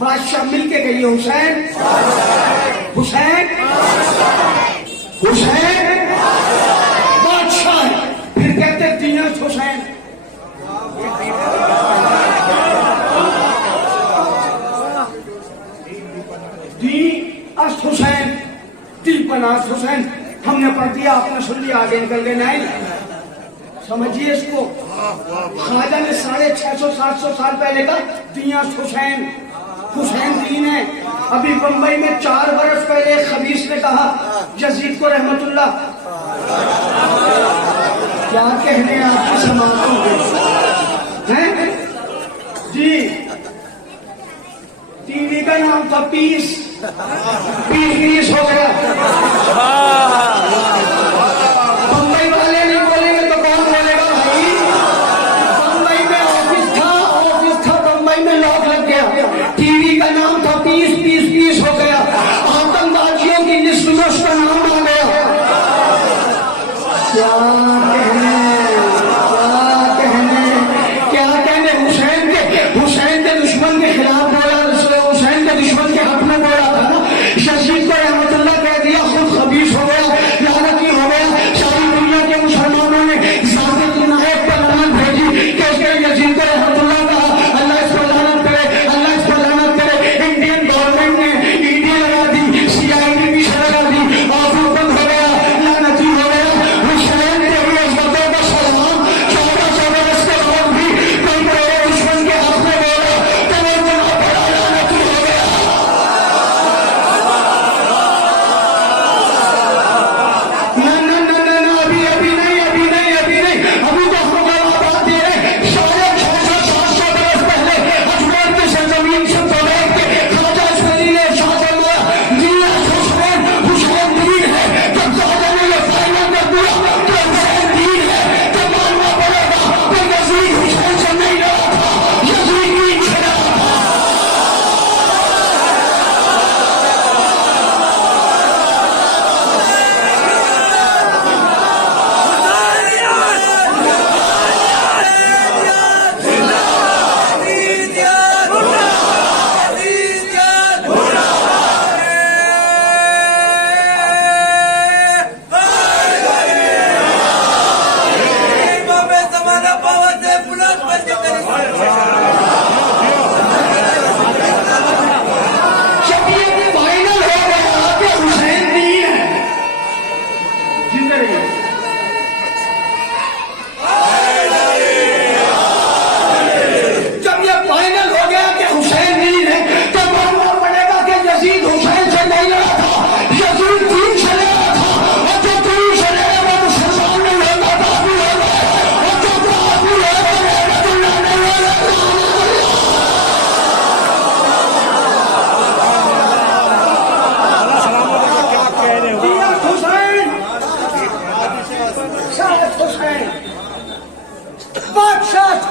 बादशाह मिलके कहिए हुसैन बादशाह है। फिर कहते दीनत हुसैन। हुसैन दीपनाथ हुसैन हमने पढ़ दिया, आपने सुन लिया, आगे निकल गए। नहीं समझिए इसको। ख्वाजा ने 650-700 साल पहले का दियात हुसैन दीन है। अभी बंबई में 4 बरस पहले खबीस ने कहा यजीद को रहमतुल्लाह। क्या कहने आपकी समातों हैं जी। टीवी का नाम था पीस हो गया। बंबई वाले नहीं बोलेंगे तो कौन बोलेगा भाई। बंबई में ऑफिस था बंबई में लॉक लग गया। टीवी का नाम था पीस हो गया। आतंकवादियों की लिस्ट में उसका नाम आ गया। क्या कहने हुसैन के दुश्मन के खिलाफ बोला, हुसैन के दुश्मन के हक में बोला था ना। यजीद को रहमतुल्लाह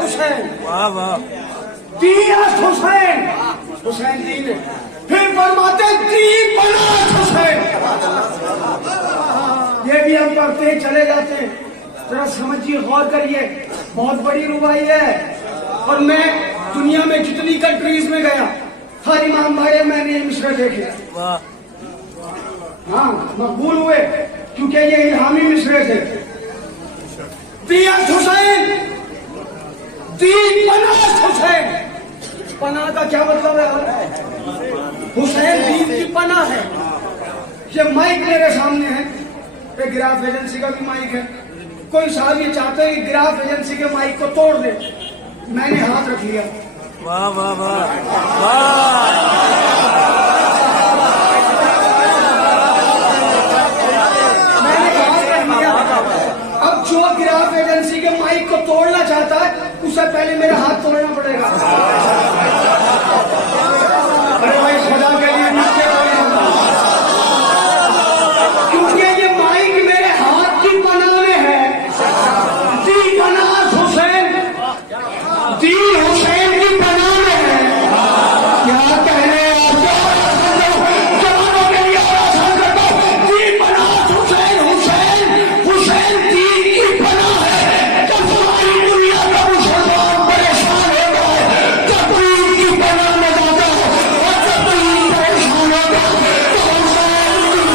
हुसैन, वाह वाह। दियत हुसैन, हुसैन दीन है। फिर फरमाते दी पनाह हुसैन। ये भी हम पढ़ते हैं चले जाते हैं, जरा समझिए, गौर करिए, बहुत बड़ी रुबाई है। और मैं दुनिया में जितनी कंट्रीज में गया, हर इमाम भाई मैंने ये मिसरे देखे, हाँ मकबूल हुए, क्योंकि ये इल्हामी मिसरे थे। दियत हुसैन, दी पनाह हुसैन। पनाह का क्या मतलब है? हुसैन दीन की पनाह है। ये माइक मेरे सामने है, ये गिराफ एजेंसी का भी माइक है। कोई साहब ये चाहते हैं कि गिराफ एजेंसी के माइक को तोड़ दे, मैंने हाथ रख लिया। वाह वाह वाह। मैंने हाथ रख लिया। अब जो गिराफ एजेंसी के माइक को तोड़ना चाहता है, उससे पहले मेरा हाथ तोड़ना पड़ेगा। अरे भाई खुदा के लिए नीचे क्योंकि ये माइक मेरे हाथ की पनाह में है। दी पनाह हुसैन, दी हुसैन की पनाह में है। क्या कह रहे हैं जवानों के लिए? दी पनाह हुसैन, हुसैन हुसैन दीन की पनाह है। जब सारी दुनिया का मुसलमान परेशान होता है, जब दीन की पनाह में जाता है, और जब दीन परेशान होता है, तो हुसैन की पनाह।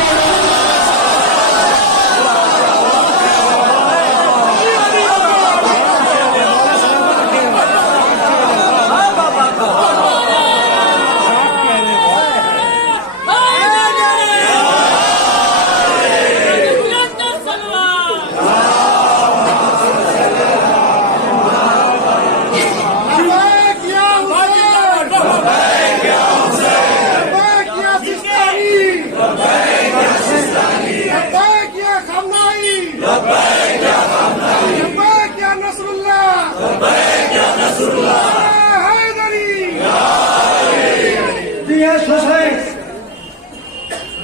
दियत हुसैन,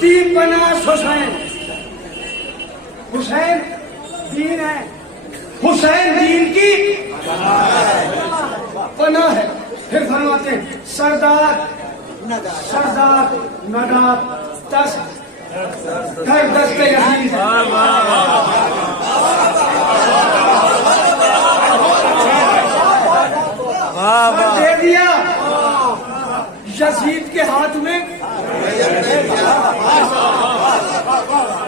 दी पनाह हुसैन। हुसैन दीन है, हुसैन दीन की पनाह है। फिर फरमाते हैं सरदार, सरदार नदाब दस घर दस्ते यजीद। सर दे दिया यजीद के हाथ में,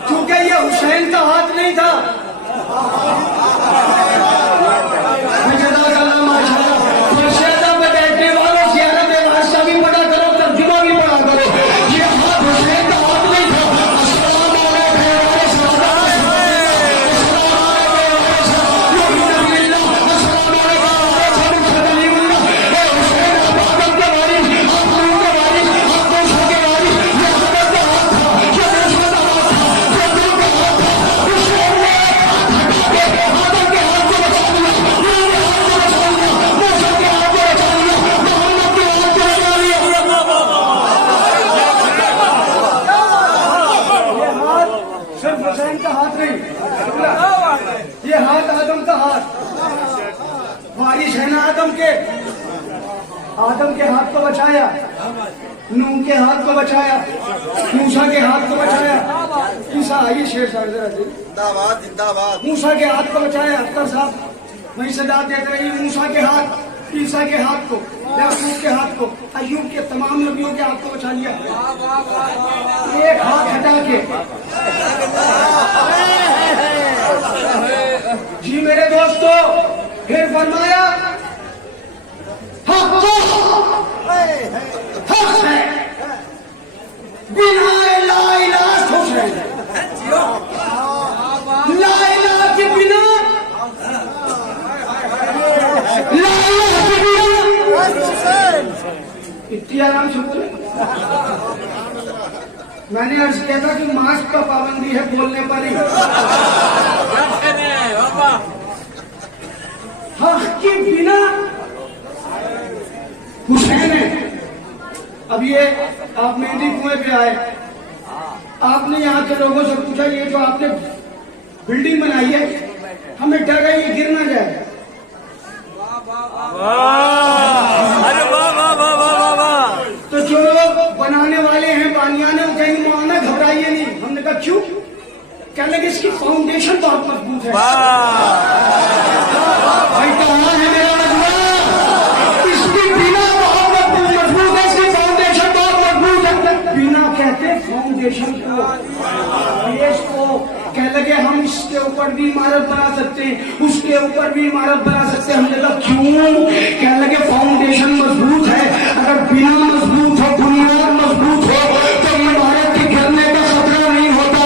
क्योंकि ये हुसैन का हाथ नहीं था। माशाअल्लाह में बैठने वालों ज़ियारत बादशाह भी पढ़ा करो, तर्जुमा भी पढ़ा करो। ये हाथ हुसैन का हाथ नहीं था। हुसैन का हाथ नहीं, ये हाथ आदम का हाथ। वारिस है ना आदम के हाथ को बचाया, नूह के हाथ को बचाया, मूसा के हाथ को बचाया। ईसा आइए शेर साहब जरा जिंदाबाद जिंदाबाद। मूसा के हाथ को बचाया। अख्तर साहब वही सदा देते रहिए। मूसा के हाथ, ईसा के हाथ को, याकूब के हाथ को, अय्यूब के तमाम नबियों के हाथ को बचा लिया। एक हाथ हटा के जी मेरे दोस्तों, फिर फरमाया हक है, बिना ला इलाहा हुसैन, ला इलाहा के बिना, ला इलाहा के बिना इतनी आराम से बोले। मैंने अर्ज किया था कि मास्क का पाबंदी है बोलने पर ही। हक के बिना हुसैन है। अब ये आप मेहंदी कुएं पे आए, आपने यहाँ के लोगों से पूछा ये जो आपने बिल्डिंग बनाई है, हमें डर है ये गिर ना जाए। अरे वाह वाह वाह वाह वाह वाह। तो जो लोग बनाने वाले हैं बानियाने वो कहेंगे मौलाना घबराइए नहीं। हमने कहा क्यों? कहने लगे इसकी फाउंडेशन बहुत मजबूत है। भाई कहाँ है मेरा मजबूत? इसकी बिना बहुत मजबूत है, इसकी फाउंडेशन बहुत मजबूत है। बिना कहते फाउंडेशन को, बेस को। कहने लगे हम इसके ऊपर भी इमारत बना सकते हैं, उसके ऊपर भी इमारत बना सकते हैं। हमने कहा क्यों? कहने लगे फाउंडेशन मजबूत है, अगर बिना मजबूत हो, बुनियाद मजबूत हो तो इमारत के गिरने का खतरा नहीं होता।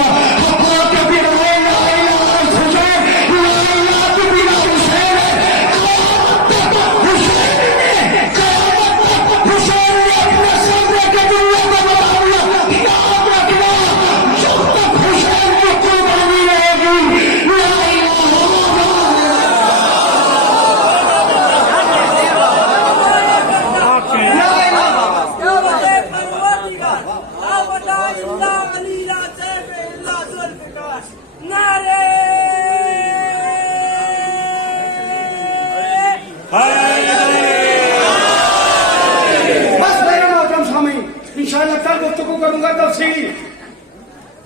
इंशाअल्लाह कल गुफ्तगू करूंगा तफसीली।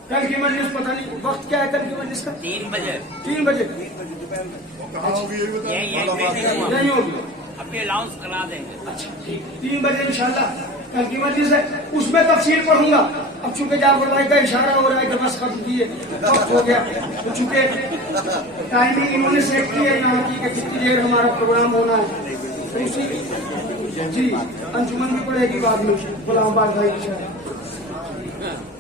कल की मजलिस पता नहीं वक्त क्या है कल की मजलिस का? 3 बजे। 3 बजे नहीं होगी, अभी अनाउंस करा देंगे। अच्छा ठीक, 3 बजे इंशाअल्लाह कल की मजलिस है, उसमें तफसील पढ़ूंगा। अब चूंकि जाफर भाई का इशारा हो रहा है कि बस खत्म किए, वक्त हो गया, तो चूंकि टाइमिंग इन्होंने सेट की है यहाँ की कि कितनी देर हमारा प्रोग्राम होना है, तो उसी जी अंजुमन भी पड़ेगी बाद में गुलामबाद भाई की शायद।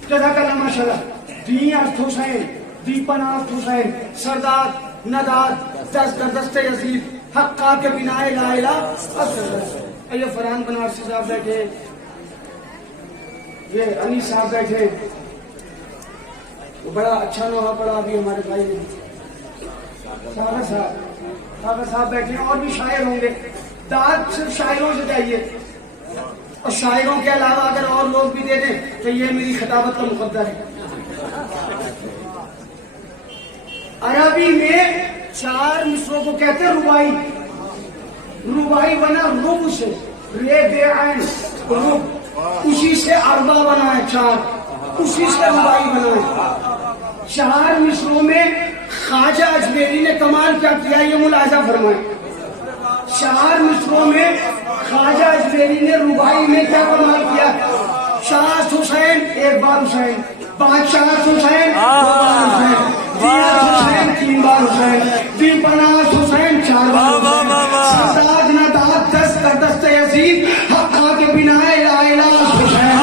जज़ाकल्लाह माशाल्लाह। दी अर्थ हुसैन, दी पनाह हुसैन, सरदार नदार दस दस्ते यजीद हक्का के बिनाए ला इलाहा। ये फरहान बनारसी साहब बैठे, ये अली साहब बैठे, वो बड़ा अच्छा नोहा पड़ा अभी हमारे भाई ने। सागर साहब बैठे, और भी शायर होंगे। दाद सिर्फ शायरों से चाहिए, और शायरों के अलावा अगर और लोग भी दे दें तो ये मेरी खिताबत का मुकद्दर है। अरबी में 4 मिसरों को कहते हैं रुबाई। रुबाई बना रुब से, रे दे आइन रुब, उसी से अरबा बना है 4, उसी से रुबाई बना है। 4 मिसरों में ख्वाजा अजमेरी ने कमाल क्या किया ये मुलाजा फरमाए। 4 मिसरों में ख्वाजा अजमेरी ने रुबाई में क्या कमाल किया? शाह हुसैन एक बार हुसैन, बादशाह हुसैन 2 बार हुसैन, हुसैन 3 बार हुसैन, दीपनाज हुसैन 4 बार, सरदार नदाद 10 दस्ते यजीद हक्का के बिनाए ला इलाहा हुसैन।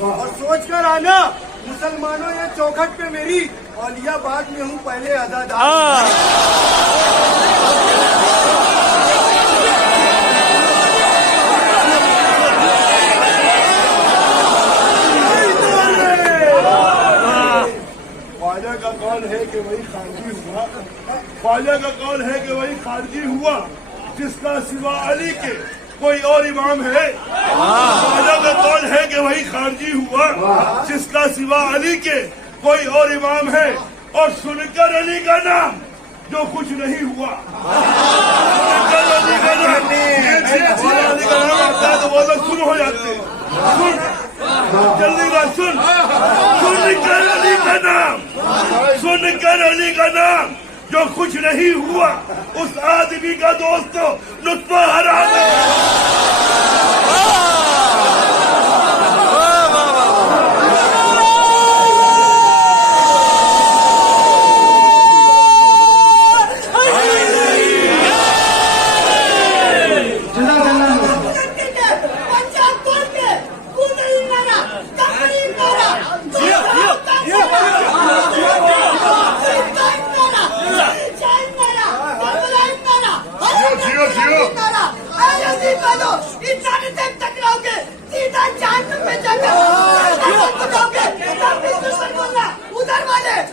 और सोच कर आना मुसलमानों ये चौखट पे मेरी औलियाबाद में हूँ पहले अदादार। ख्वाजा का कौल है कि वही खारजी हुआ, ख्वाजा का कौल है कि वही खारजी हुआ जिसका सिवा अली के कोई और इमाम है। ख्वाजा का कौल है कि वही खारजी हुआ जिसका सिवा अली के कोई और इमाम है। और सुनकर अली का नाम जो कुछ नहीं हुआ, सुनकर अली का नाम, अली का नाम आता है तो वो लोग सुन हो जाते हैं। सुन जल्दी का सुन, सुनकर अली का नाम, सुनकर अली का नाम जो कुछ नहीं हुआ उस आदमी का दोस्तों लुत्फा हराम है।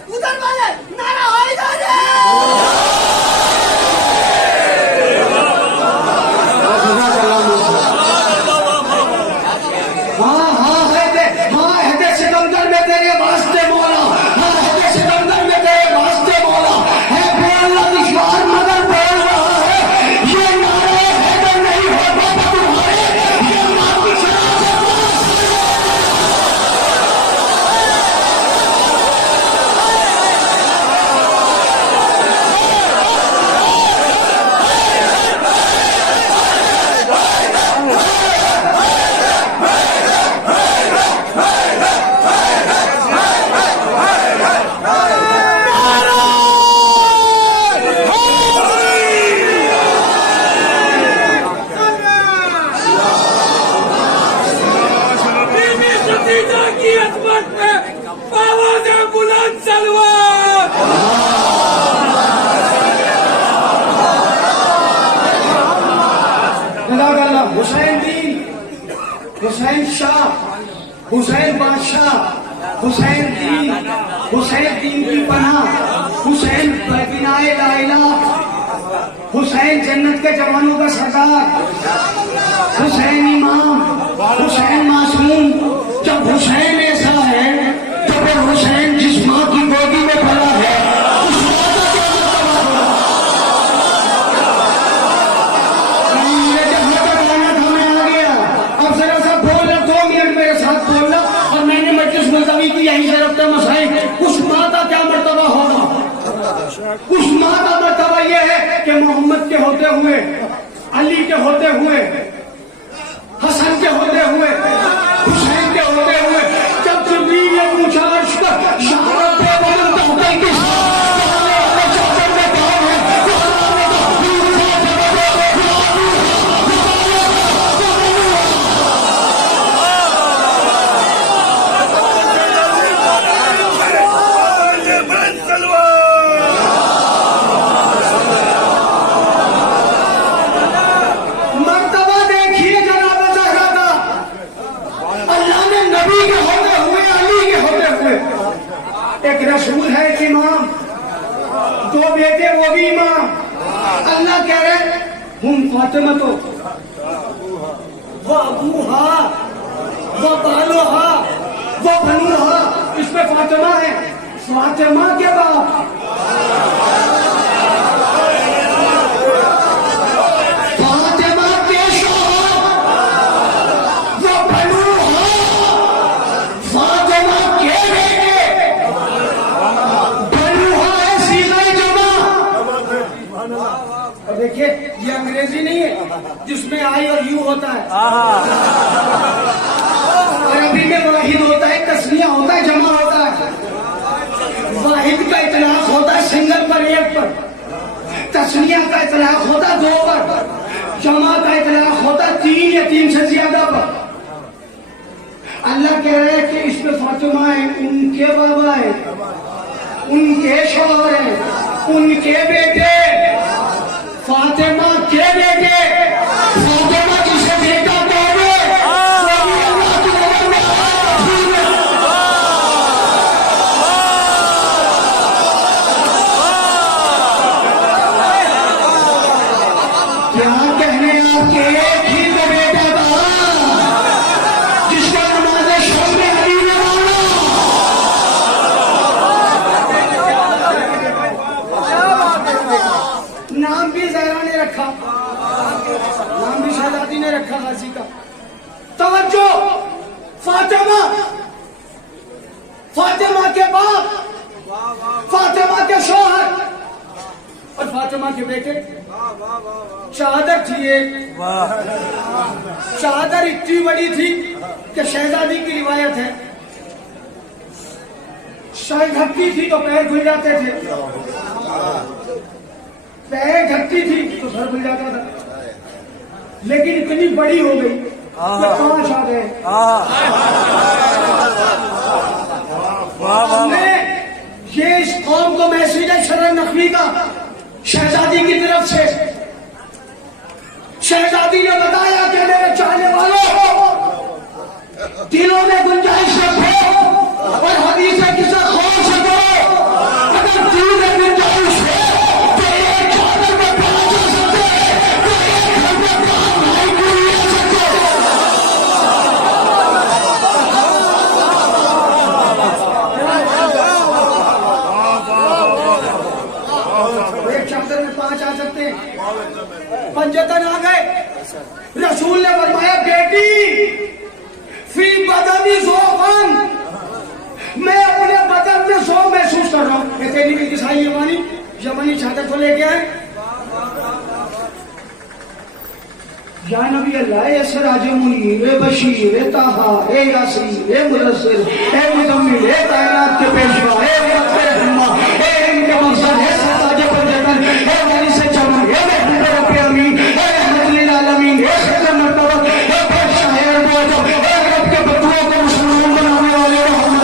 उधर वाले नारा हो सिकंदर में तेरे वास्ते मौला, हाँ है सिकंदर में तेरे वास्ते मौला है। बोलना दुश्वार मगर बोल रहा है, ये नारे हैदर नहीं हो बाबा तुम्हारे, ये माँ की हुसैन शाह, हुसैन बादशाह, हुसैन दीन की पनाह, हुसैन बिनाए ला इलाह, हुसैन जन्नत के जवानों का सरदार, हुसैन इमाम, हुसैन मासूम। जब हुसैन ऐसा है तो फिर हुसैन जिस माँ की गोदी में पला है उस माँ का क्या यहीं से रखते मसाइल, उस माँ का क्या मर्तबा होगा? उस माँ का मर्तबा यह है कि मोहम्मद के होते हुए, अली के होते हुए, हसन के होते हुए, हुसैन के होते हुए जब जिब्रील ने पूछा अर्श पर शहादत पे बुलंद होकर किस रसूल है इमाम, दो बेटे वो भी इमाम। अल्लाह कह रहे हम फातिमा तो वो अबूहा, वो बालोहा, वो बनुहा, इसमें फातिमा है। फातिमा के बाप फातिमा के शौहर वो बनुहा, फातिमा के बेटे बनुहा है सीधा जमा। और देखिए ये अंग्रेजी नहीं है जिसमें आई और यू होता है, अरबी में वाहिद होता है, तस्निया होता है, जमा होता है। वाहिद का इतलाक होता है सिंगल पर, एक पर। तस्निया का इतलाक होता है दो पर। जमा का इतलाक होता है तीन या तीन से ज्यादा पर। अल्लाह कह रहे हैं कि इसमें फातिमा है, उनके बाबा है, उनके शौहर है, उनके बेटे, फातिमा के बेटे, फातिमा जिसे बेटा कहोगे वो भी अल्लाह की नजर में आपके एक ही तो बेटा था जिसका नमाज शौक़ अली ने माना। नाम भी ज़हरा ने रखा, नाम भी शहजादी ने रखा गाजी का। तवज्जो, फातिमा, फातिमा के बाप, फातिमा के शौहर और फातिमा के बेटे। शहादत थी एक, शहादत इतनी बड़ी थी कि शहजादी की रिवायत है शायद ढकती थी तो पैर खुल जाते थे, पैर ढकती थी तो सर खुल जाता था, लेकिन इतनी बड़ी हो गई कि 5 आ गए। हमने ये इस कौम को मैसेज है शरन नकवी का शहजादी की तरफ से। शहजादी ने बताया कि मेरे चाहने वालों दिलों में गुंजाइश रखो और हदीस किसे खोल सको। अगर दिल में गुंजाइश है तो एक चादर में पड़ा जा सकते, तो एक घर में काम भाई को ले सकते। एक चादर में 5 आ सकते हैं। पंजतन आ गए। रसूल ने फरमाया बेटी फी बदनी ज़ौक़न, मैं अपने बदन में ज़ौक़ महसूस कर रहा हूँ। तेरी भी किसाई यमनी चादर को लेके आए। या नबी अल्लाह ए सराज मुनीर ए बशीर ए ताहा ए यासीन ए मुदस्सिर ए मुज़म्मिल ए कायनात के पेशवा ए रहमा ए इनके मकसद है सताज पंजतन ए वाली से चमन ए महबूब रब अमीन ए रहमत लिल आलमीन ए खैर मर्तबा ए शायर मौजूद ए रब के बंदों को मुसलमान बनाने वाले रहमत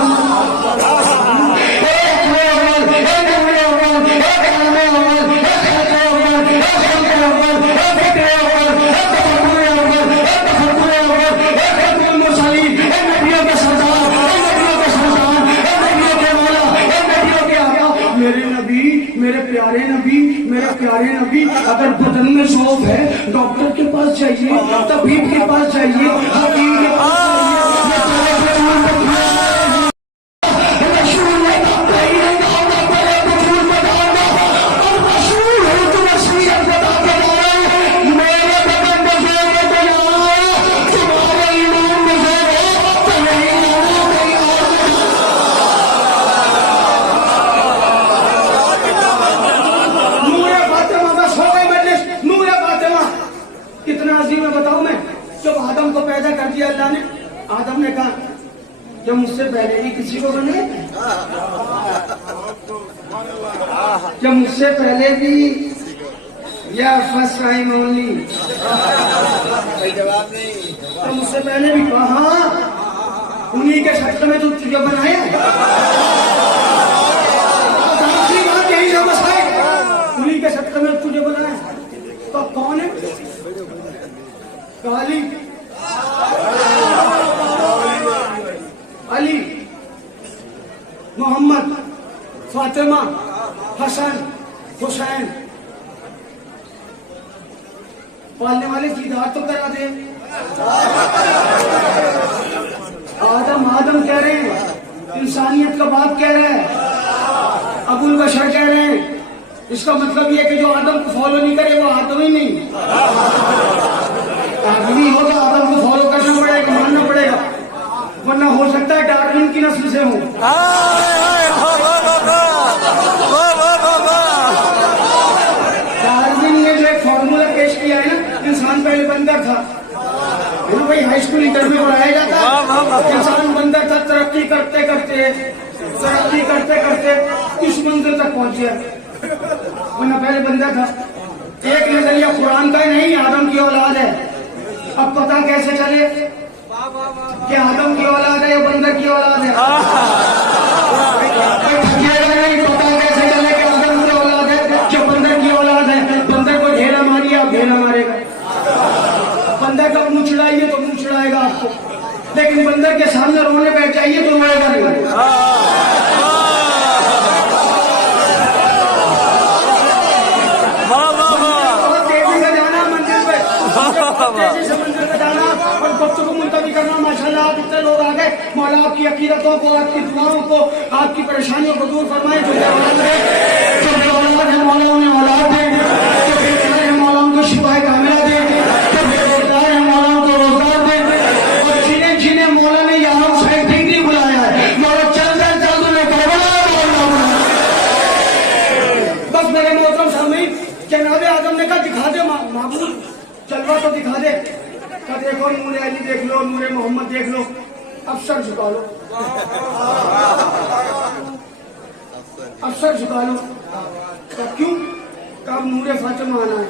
ए अकबर ए नबी अव्वल ए कालम अव्वल ए खैर अव्वल ए खल्क अव्वल ए फिक्र अव्वल ए तफक्कुर अव्वल ए तफक्कुर अव्वल ए खत्मुल मुरसलीन ए नबियों के सरदार ए नबियों के सरदार ए नबियों के मौला ए नबियों के आका मेरे नबी, मेरे प्यारे नबी, मेरे प्यारे नबी। अगर बदन में शौक है डॉक्टर के पास जाइए, तबीब के पास जाइए, हकीम के पास अल्लाह ने। आदम ने कहा जब मुझसे पहले भी किसी को बने, जब मुझसे पहले भी या फर्स्ट टाइम ओनली, जवाब नहीं। तो मुझसे पहले भी कहा उन्हीं के शक्ल में तो तुझे बनाया। बात यही समझ है, उन्हीं के शक्ल में तुझे बनाया। तो कौन है? काली अली, मोहम्मद, फातिमा, हसन, हुसैन। पालने वाले दीदार तो करा दे। आदम कह रहे हैं, इंसानियत का बाप कह रहे हैं, अबुल बशर कह रहे हैं। इसका मतलब यह कि जो आदम को फॉलो नहीं करे वो आदम ही नहीं। आदमी होगा आदम को फॉलो करना पड़ेगा, मानना पड़ेगा, वरना हो सकता है डार्विन की नस्ल से हो। डार्विन ने जो एक फॉर्मूला पेश किया है ना, इंसान पहले बंदर था, भाई हाई स्कूल इंटरव्यू पढ़ाया जाता है। इंसान बंदर था, तरक्की करते करते इस मंजिल तक पहुंचे, वरना पहले बंदर था। एक नजरिया कुरान का नहीं, आदम की औलाद है। अब पता कैसे चले कि आदम की औलाद है या बंदर की औलाद है? पता कैसे चले कि आदम की औलाद है या बंदर की औलाद है? बंदर को ढेला मारिए, आप ढेला मारेगा। बंदर का मुंह चिढ़ाइए तो मुंह चिढ़ाएगा आपको, लेकिन बंदर के सामने रोने बैठ जाइए तो रोएगा नहीं। जाना मंदिर पे आपकी दुआओं को, आपकी परेशानियों को दूर फरमाए। जो औलाद है, जो औलाद है मौला उन्हें औलाद दे, जो बेकार है मौला उनको शिफाए कामिला दे, जो बेरोजगार है मौला उनको रोजगार दे, और जिन्हें जिन्हें मौला ने यहाँ साइड नहीं बुलाया है मौला चल उन्हें करबला बस। मेरे मोहतरम सामईन, जनाब आदम ने कहा दिखा दे माबूद, जलवा तो दिखा दे। का देखो नूरे अली देख लो, नूरे मोहम्मद देख लो, अब सर झुका लो, अब सर झुका लो। तो क्यों? कब नूरे फातिमा आना है?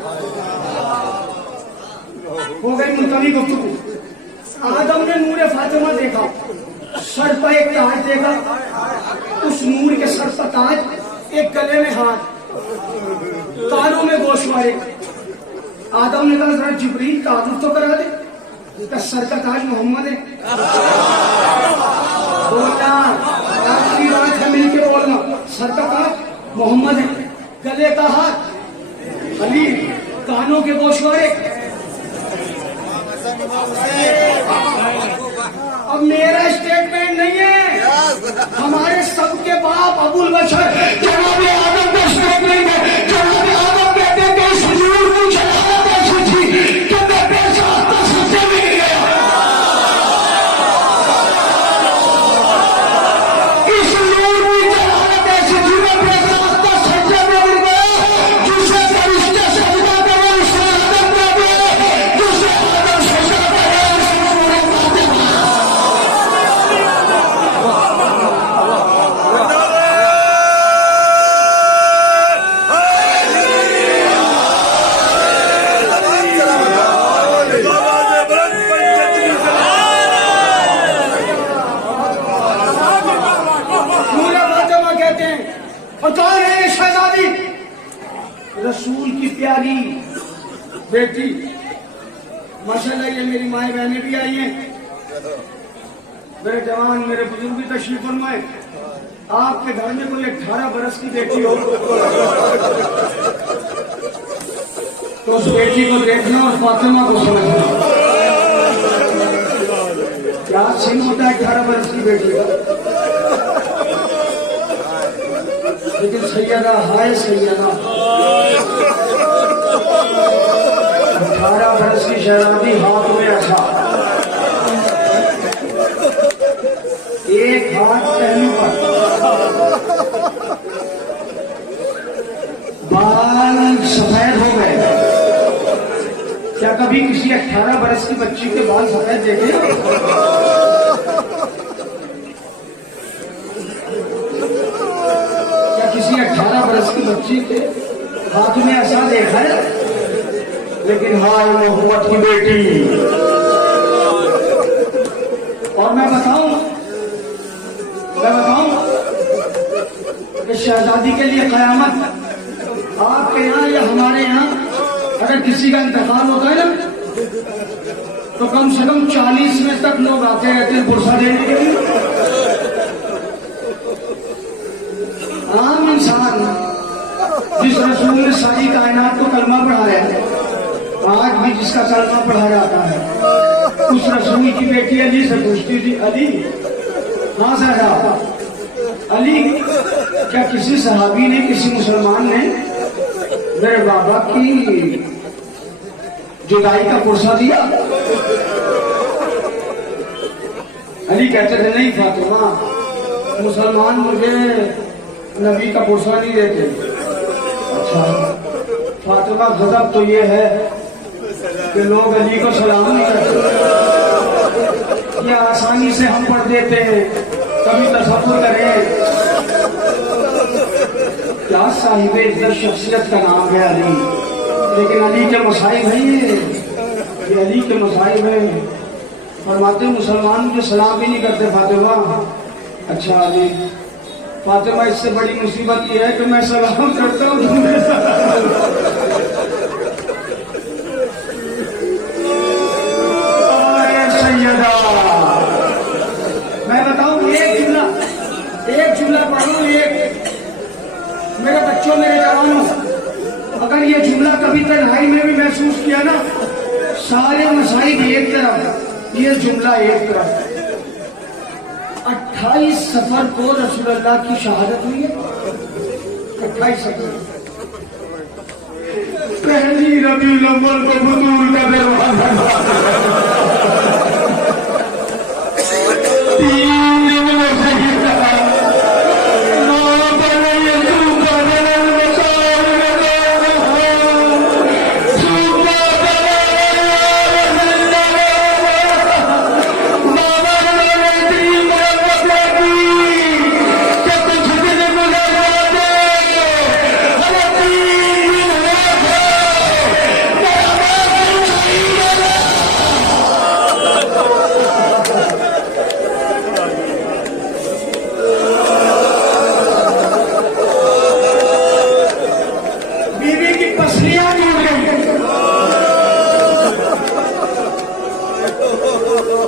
हो गई मुल्तानी गुफ्तगू। आदम ने नूरे फातिमा देखा, सर पर एक ताज देखा, उस नूर के सर पर ताज, एक गले में हाथ, कानों में गोशवारे। आदम ने कहा जरा जिब्रील तारुफ तो करा दे, इसका सर का ताज मोहम्मद है। बोलना आखिरी बात है, मिलके बोलना, सर का ताज मोहम्मद है, गले का हाथ अली, कानों के गोशवारे। अब मेरा स्टेटमेंट नहीं है, हमारे सबके बाप अबुल बशर जनाब आदम का स्टेटमेंट है। जनाब आदम कहते थे इस नूर को जलालत ऐसी थी कि मैं बेसाख्ता सच्चे में गया। इस नूर की जलालत ऐसी थी, मैं बेसाख्ता सच्चे में गया। जिसे फरिश्ते सजदा करे उसे आदम कर दे, जिसे आदम सजदा करे उसे नूर फातिमा। और कौन है ये शहजादी? रसूल की प्यारी बेटी। माशाल्लाह ये मेरी माए बहनें भी आई हैं, मेरे जवान मेरे बुजुर्ग भी तशरीफ फरमाए। आपके घर में कोई 18 बरस की बेटी हो तो उस बेटी को देखना और फातिमा को समझना। क्या सीन होता है 18 बरस की बेटी का? लेकिन सैयदा हाय सैयदा, 18 बरस की शहजादी, हाथ में ऐसा एक हाथ पहलू पर, बाल सफेद हो गए। क्या कभी किसी 18 बरस की बच्ची के बाल सफेद देखे? किसी 18 बरस की बच्ची के हाथ में ऐसा देखा है? लेकिन हाय मोहम्मद की बेटी। और मैं बताऊं कि शहजादी के लिए कयामत, आपके यहाँ या हमारे यहाँ अगर किसी का इंतकाल होता है ना, तो कम से कम 40 में तक लोग आते रहते हैं पुरसा देने के लिए। आम इंसान जिस रसूल ने सारी कायनात को कलमा पढ़ाया है, आज भी जिसका कलमा पढ़ा जाता है, उस रसूल की बेटी अली से पूछती थी, अली हाँ साहब अली, क्या किसी सहाबी ने, किसी मुसलमान ने मेरे बाबा की जुदाई का पुरसा दिया? अली कहते थे नहीं फातिमा, मुसलमान मुझे नबी का पुरसा नहीं देते। अच्छा फातिमा, गजब तो ये है कि लोग अली को सलाम नहीं करते, या आसानी से हम पढ़ देते हैं। कभी तसव्वुर करें क्या साहिब इज्जत शख्सियत का नाम है अली, लेकिन अली के मसाइब नहीं है, ये अली के मसाइब है। फरमाते मुसलमान मुझे सलाम भी नहीं करते फातिमा। अच्छा अली, फातिमा इससे बड़ी मुसीबत ये है कि मैं सलाम करता हूँ सैयदा। मैं बताऊं एक जुमला पढ़ूं, एक मेरे बच्चों मेरे जवानों, अगर ये जुमला कभी तन्हाई में भी महसूस किया ना, सारे मसाइब एक तरफ, ये जुमला एक तरफ। 28 सफर को रसूलुल्लाह की शहादत हुई है। 28 सफर पहली रबीउल अव्वल को हुजूर का दरवाजा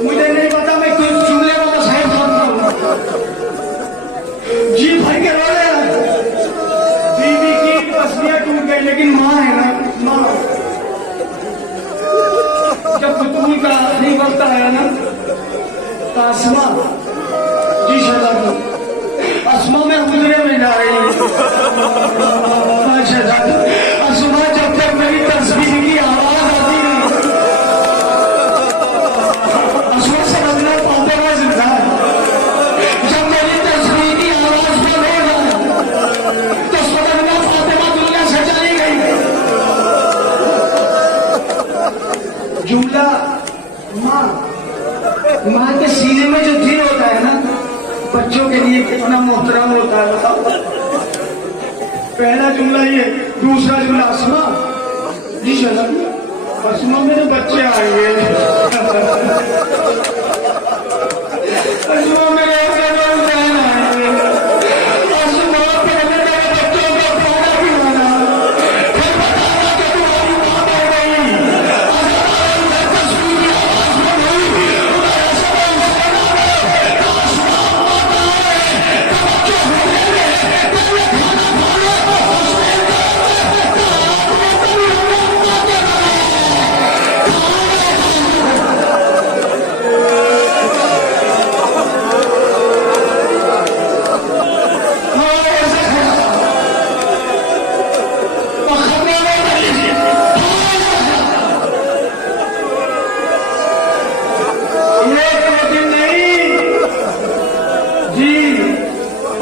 मुझे नहीं पता, मैं कुछ जुमले में तो शायद समझता हूँ। जी भर के रो रहे हैं। बीवी की पसलियां टूट गई, लेकिन माँ है ना, माँ जब बतूल का नहीं बनता है ना, तो आसमा जी शहजादी आसमा में गुजरे में जा रही है। आसमा जब तक मेरी तस्वीर की आवाज आती है, जुमला माँ के सीने में जो दिल होता है ना, बच्चों के लिए कितना मोहतरम होता है बताओ। पहला जुमला ये, दूसरा जुमला आसमा जी शहजादी आसमा मेरे बच्चे आएंगे। आसमा मेरे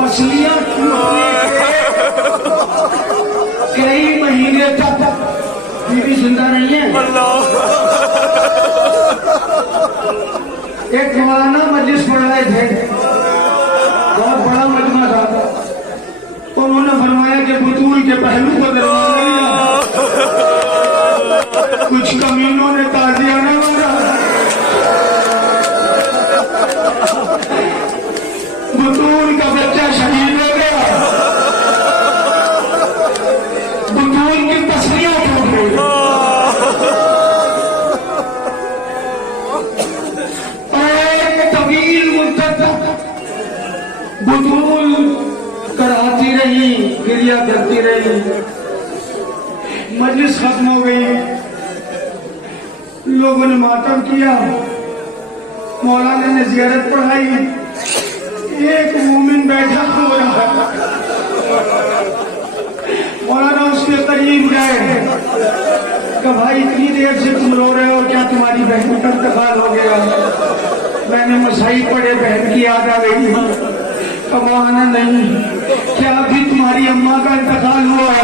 मछलियां कई महीने तक बीवी जिंदा नहीं है। एक मौलाना मजलिस पढ़ रहे थे, बहुत बड़ा मजमा था, तो उन्होंने फरमाया कि बतूल के पहलू को दरवाजा कुछ कमीनों ने ताजियाना मारा। बतूल का बच्चा शहीद हो गया, बतूल की तस्वीरें टूट गई। एक तवील मुद्दत बतूल कराती रही, गिरिया करती रही। मजलिस खत्म हो गई, लोगों ने मातम किया, मौलाना ने ज़ियारत पढ़ाई। एक मोमिन बैठा हो रहा, मौलाना उसके करीब गए कि भाई इतनी देर से तुम रो रहे हो, क्या तुम्हारी बहन का इंतकाल हो गया? मैंने मसाई पढ़े, बहन की याद आ गई। तो मौलाना नहीं, क्या अभी तुम्हारी अम्मा का इंतकाल हुआ है?